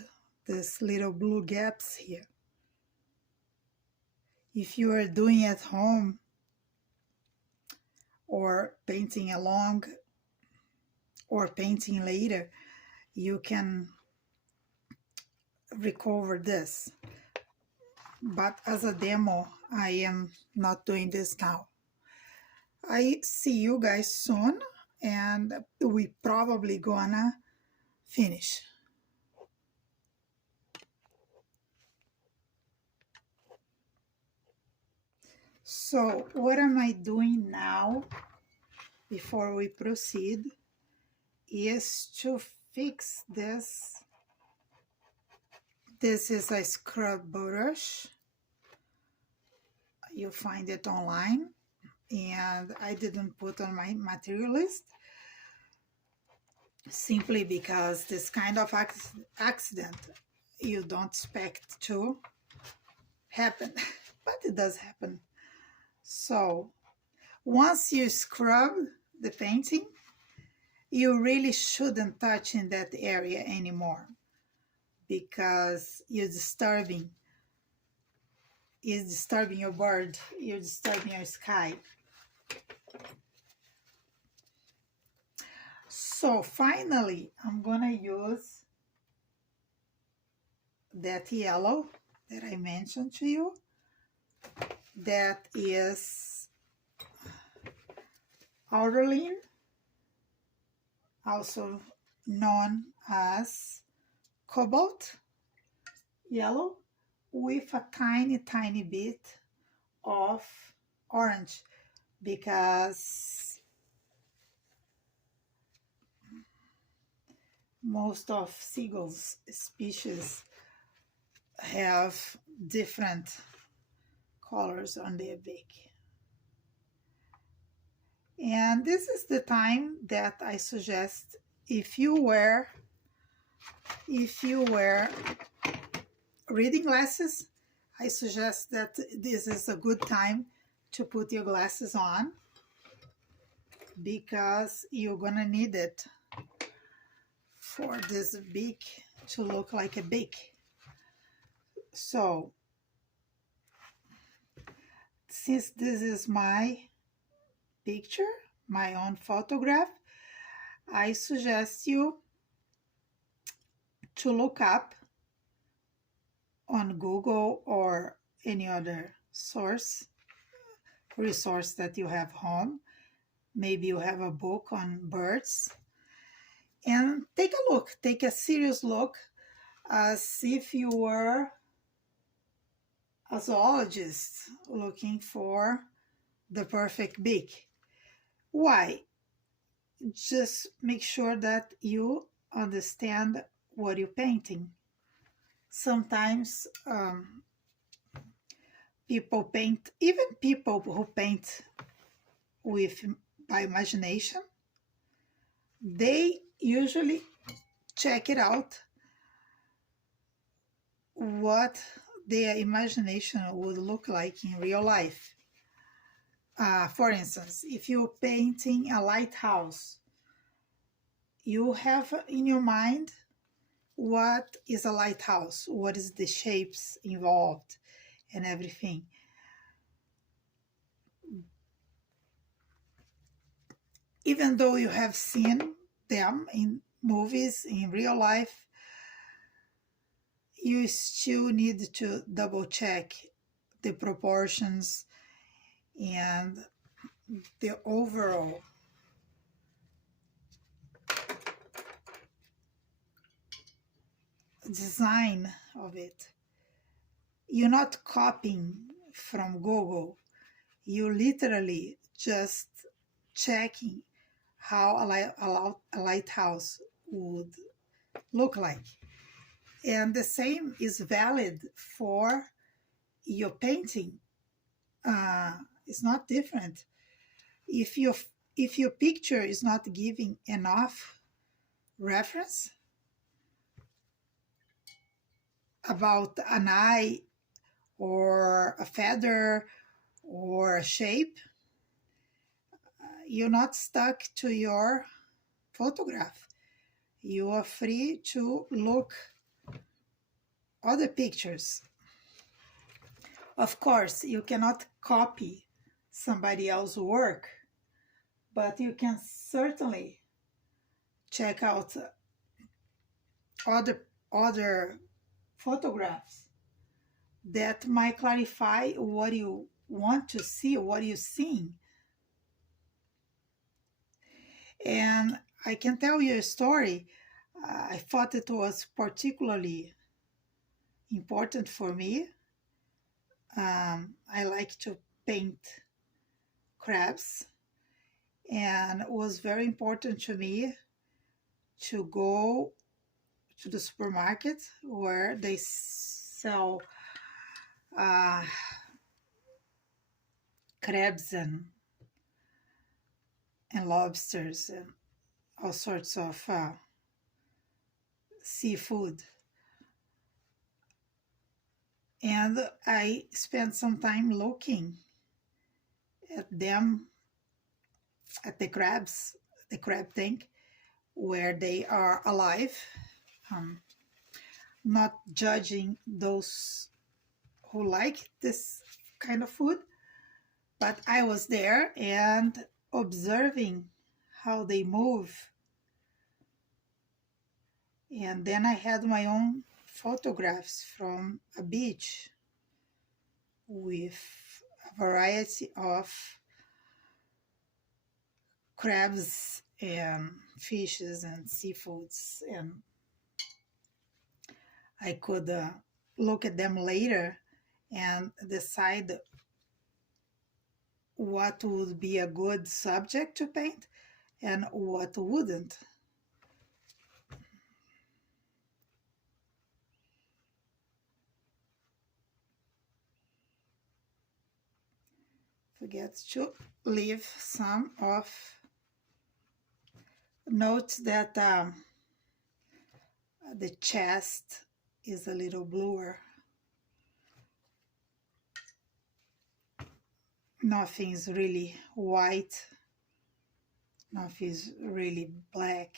these little blue gaps here. If you are doing at home or painting along or painting later, you can recover this. But as a demo, I am not doing this now. I see you guys soon, and we probably gonna finish. So what am I doing now before we proceed is to fix this. This is a scrub brush. You find it online, and I didn't put on my material list simply because this kind of accident you don't expect to happen, but it does happen. So once you scrub the painting, you really shouldn't touch in that area anymore, because you're disturbing your bird, you're disturbing your sky. So finally, I'm gonna use that yellow that I mentioned to you. That is Aureolin, also known as Cobalt yellow, with a tiny bit of orange, because most of seagulls species have different colors on their beak. And this is the time that I suggest, if you wear reading glasses, I suggest that this is a good time to put your glasses on, because you're gonna need it for this beak to look like a beak. So since this is my picture, my own photograph, I suggest you to look up on Google or any other resource that you have home. Maybe you have a book on birds, and take a look, take a serious look, as if you were a zoologist looking for the perfect beak. Why? Just make sure that you understand what you're painting. Sometimes people paint, even people who paint by imagination, they usually check it out what their imagination would look like in real life. For instance, if you're painting a lighthouse, you have in your mind what is a lighthouse, what is the shapes involved and everything. Even though you have seen them in movies, in real life, you still need to double check the proportions and the overall design of it. You're not copying from Google. You literally just checking how a lighthouse would look like. And the same is valid for your painting. It's not different. If your picture is not giving enough reference about an eye or a feather or a shape, you're not stuck to your photograph. You are free to look other pictures. Of course, you cannot copy somebody else's work, but you can certainly check out other photographs that might clarify what you want to see, what you're seeing. And I can tell you a story. I thought it was particularly important for me. I like to paint crabs, and it was very important to me to go to the supermarket where they sell crabs and lobsters and all sorts of seafood. And I spent some time looking at them, at the crabs, the crab tank, where they are alive, not judging those who like this kind of food, but I was there and observing how they move. And then I had my own photographs from a beach with a variety of crabs and fishes and seafoods, and I could look at them later and decide what would be a good subject to paint and what wouldn't. Forget to leave some of note that the chest is a little bluer. Nothing's really white, nothing's really black,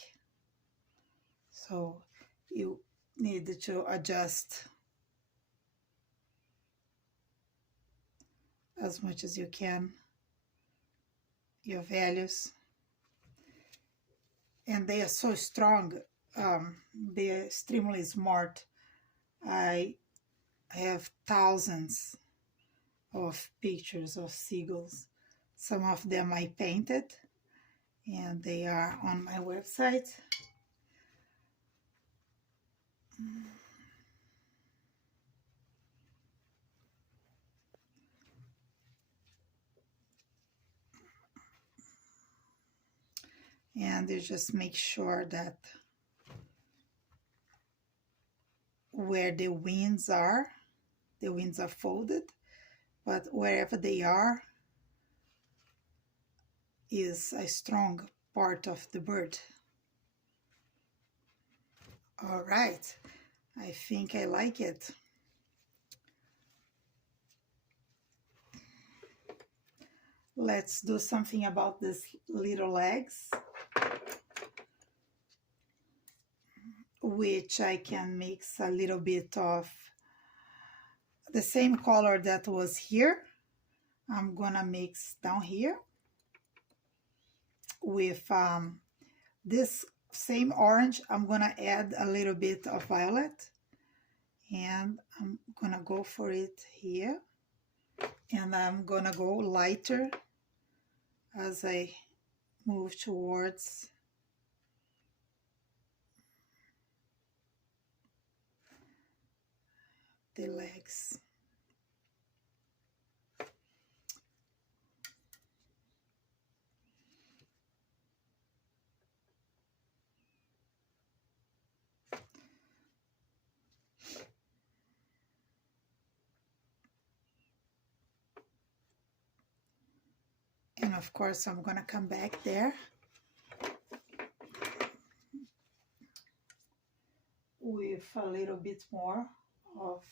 so you need to adjust as much as you can your values. And they are so strong, they are extremely smart. I have thousands of pictures of seagulls. Some of them I painted, and they are on my website. And you just make sure that where the wings are folded, but wherever they are is a strong part of the bird. All right, I think I like it. Let's do something about these little legs, which I can mix a little bit of the same color that was here. I'm gonna mix down here with this same orange. I'm gonna add a little bit of violet, and I'm gonna go for it here, and I'm gonna go lighter as I move towards the legs. And of course, I'm gonna come back there with a little bit more of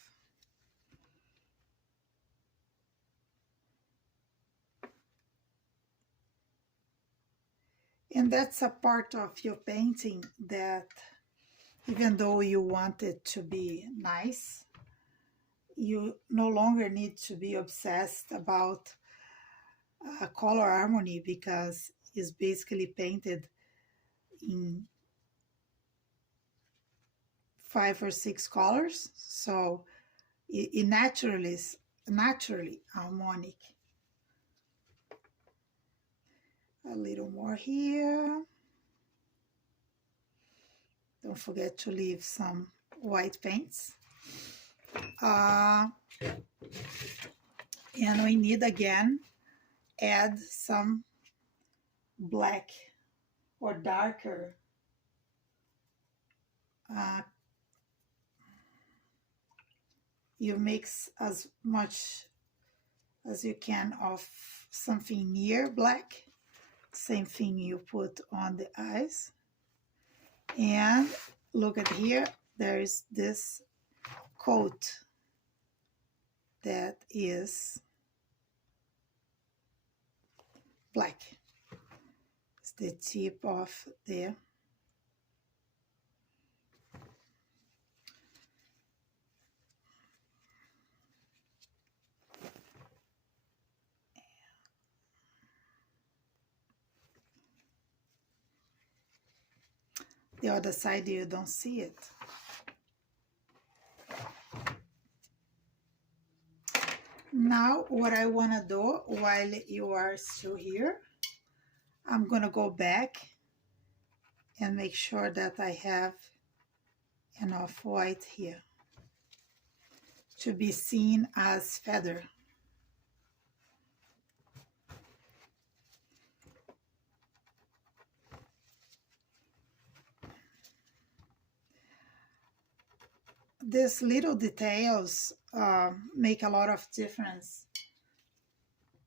And that's a part of your painting that even though you want it to be nice, you no longer need to be obsessed about color harmony, because it's basically painted in 5 or 6 colors, so it naturally is naturally harmonic. A little more here. Don't forget to leave some white paints. And we need again add some black or darker you mix as much as you can of something near black. Same thing you put on the eyes. And look at here, there is this coat that is black. It's the tip of the other side, you don't see it. Now what I want to do while you are still here, I'm going to go back and make sure that I have enough white here to be seen as feather. These little details make a lot of difference.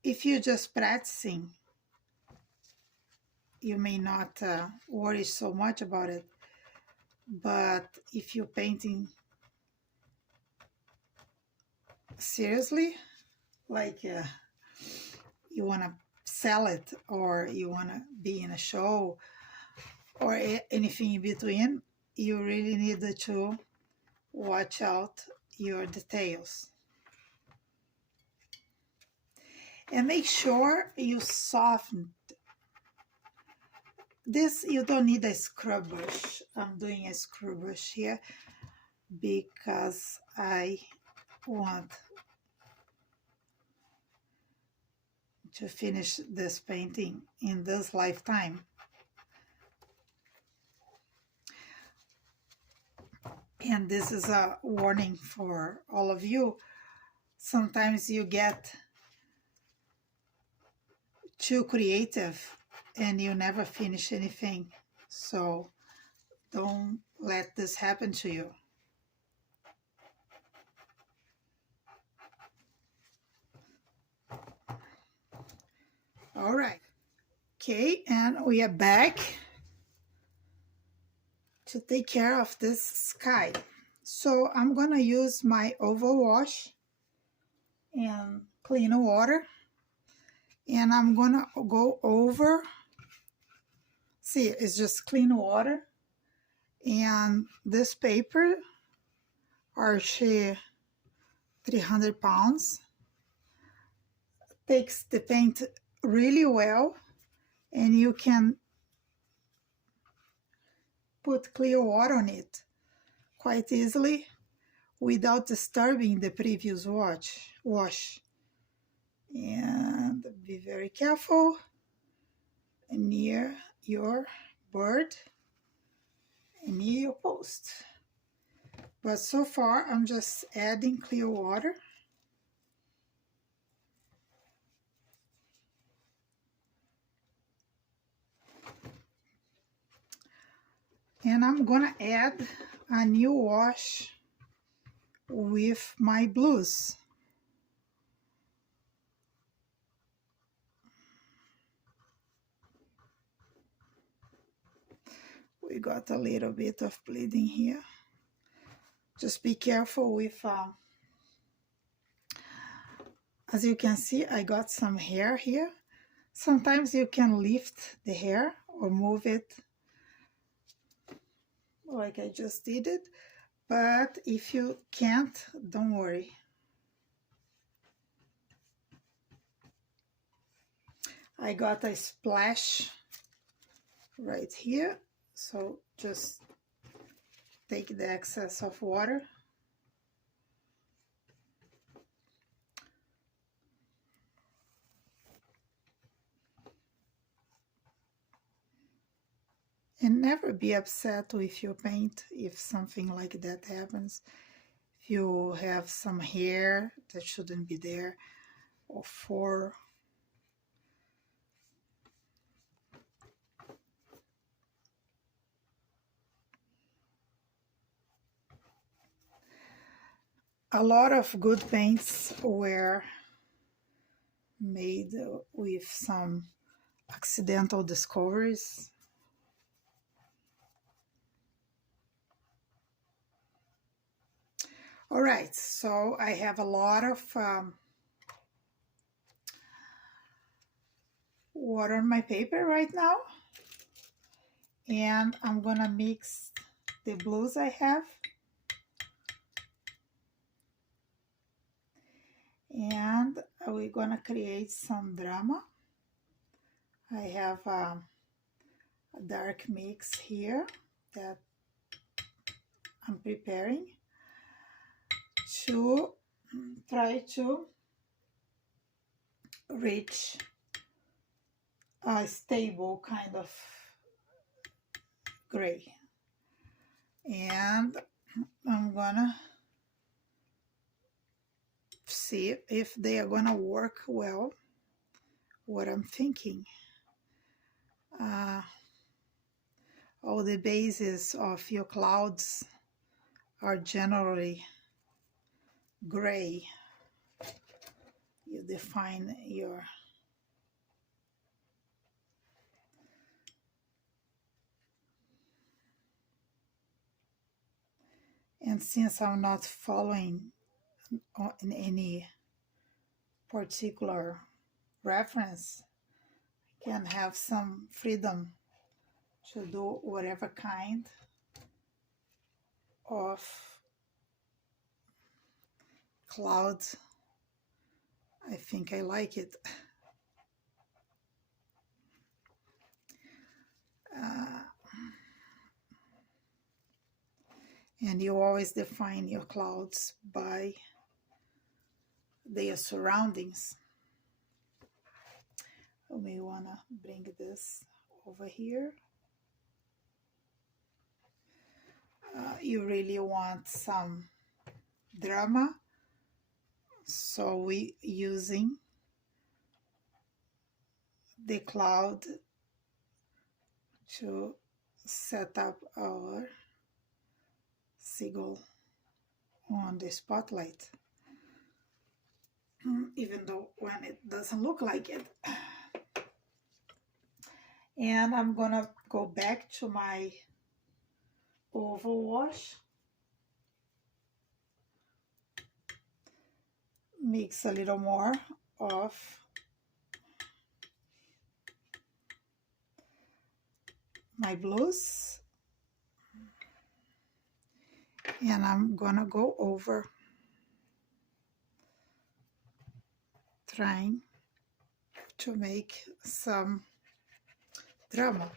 If you're just practicing, you may not worry so much about it. But if you're painting seriously, like you want to sell it, or you want to be in a show, or anything in between, you really need to watch out your details. And make sure you soften. This, you don't need a scrub brush. I'm doing a scrub brush here because I want to finish this painting in this lifetime. And this is a warning for all of you. Sometimes you get too creative and you never finish anything. So don't let this happen to you. All right. Okay, and we are back to take care of this sky. So I'm gonna use my overwash and clean water, and I'm gonna go over. See, it's just clean water, and this paper, Archie 300 pounds, takes the paint really well, and you can put clear water on it quite easily without disturbing the previous wash. And be very careful near your bird and near your post. But so far I'm just adding clear water. And I'm gonna add a new wash with my blues. We got a little bit of bleeding here. Just be careful with, as you can see, I got some hair here. Sometimes you can lift the hair or move it like I just did it. But if you can't, don't worry. I got a splash right here, so just take the excess of water. And never be upset with your paint if something like that happens. If you have some hair that shouldn't be there, or for a lot of good paints were made with some accidental discoveries. All right, so I have a lot of water on my paper right now, and I'm gonna mix the blues I have, and we're gonna create some drama. I have a dark mix here that I'm preparing to try to reach a stable kind of gray. And I'm gonna see if they are gonna work well what I'm thinking. All the bases of your clouds are generally gray. You define your and since I'm not following in any particular reference, I can have some freedom to do whatever kind of cloud I think I like it. And you always define your clouds by their surroundings. You may want to bring this over here. You really want some drama, so we using the cloud to set up our Seagull on the spotlight, even though when it doesn't look like it. And I'm gonna go back to my oval wash, mix a little more of my blues, and I'm gonna go over trying to make some drama.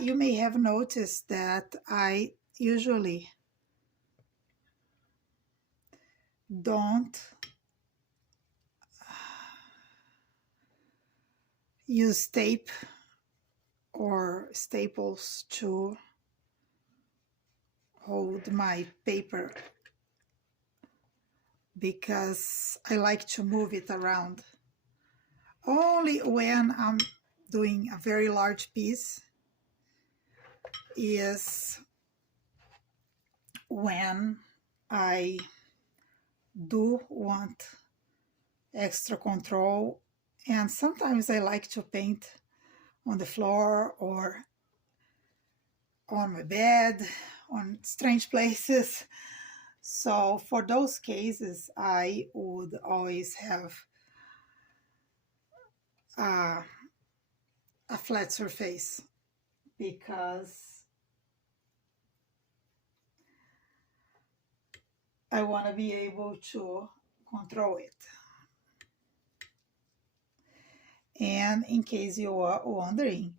You may have noticed that I usually don't use tape or staples to hold my paper because I like to move it around. Only when I'm doing a very large piece is when I do want extra control, and sometimes I like to paint on the floor or on my bed, on strange places. So for those cases, I would always have a flat surface. because I want to be able to control it. And in case you are wondering,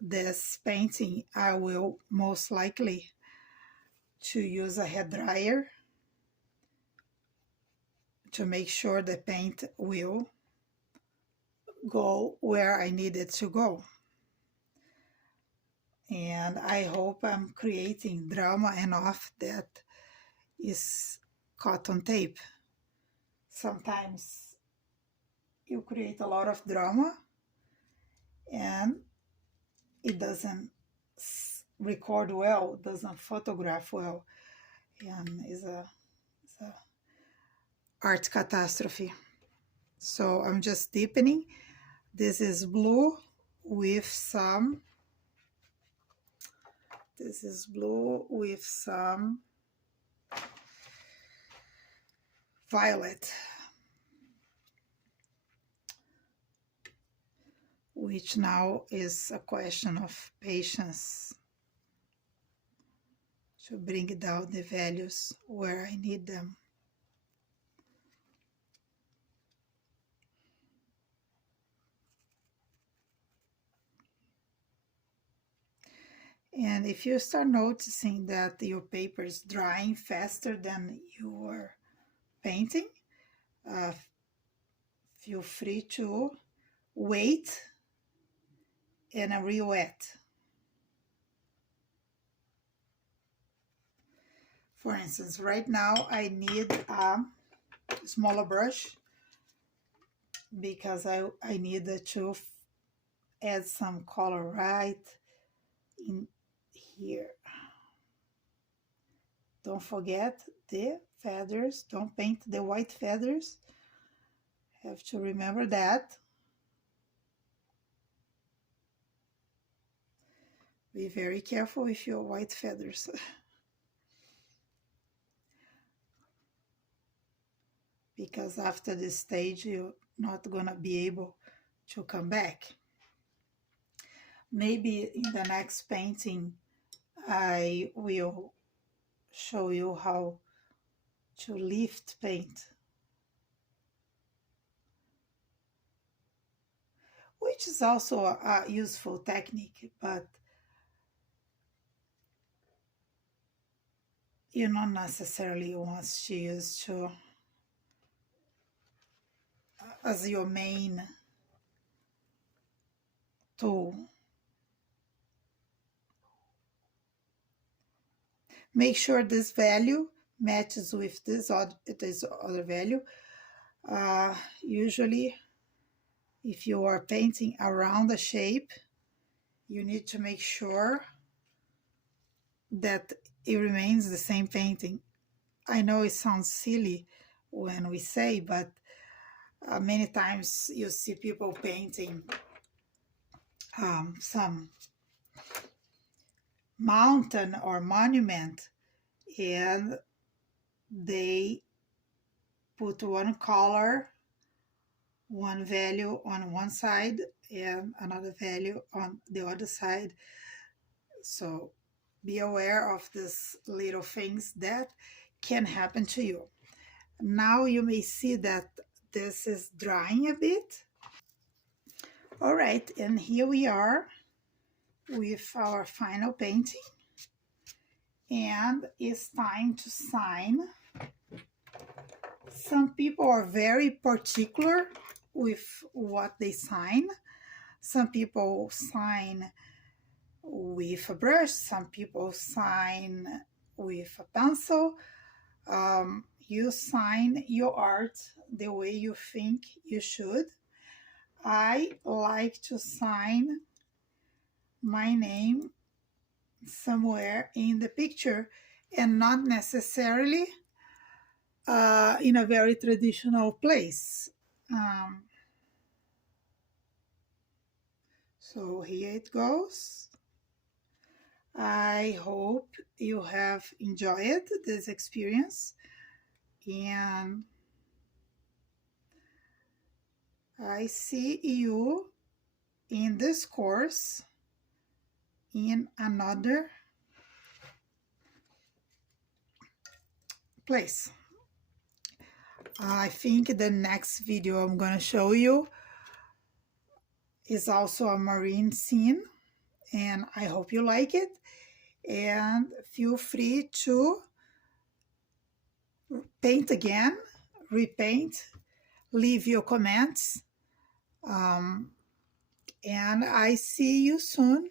this painting I will most likely to use a hair dryer to make sure the paint will go where I need it to go. And I hope I'm creating drama enough that is cotton tape. Sometimes you create a lot of drama and it doesn't record well, doesn't photograph well, and is a art catastrophe. So I'm just deepening. This is blue with some, violet, which now is a question of patience to bring down the values where I need them. And if you start noticing that your paper is drying faster than you are painting, feel free to wait and re-wet. For instance, right now I need a smaller brush because I needed to add some color right in here. Don't forget the feathers, don't paint the white feathers. Have to remember that. Be very careful with your white feathers. Because after this stage, you're not gonna be able to come back. Maybe in the next painting, I will show you how to lift paint, which is also a useful technique, but you not necessarily want to use to as your main tool. Make sure this value matches with this other value. Usually, if you are painting around a shape, you need to make sure that it remains the same painting. I know it sounds silly when we say, but many times you see people painting some mountain or monument, and they put one color, one value on one side and another value on the other side. So be aware of these little things that can happen to you. Now you may see that this is drying a bit. All right, and here we are with our final painting, and it's time to sign. Some people are very particular with what they sign. Some people sign with a brush, some people sign with a pencil. You sign your art the way you think you should. I like to sign my name somewhere in the picture and not necessarily in a very traditional place. So here it goes. I hope you have enjoyed this experience, and I see you in this course in another place. I think the next video I'm gonna show you is also a marine scene, and I hope you like it. And feel free to paint again, repaint, leave your comments, and I see you soon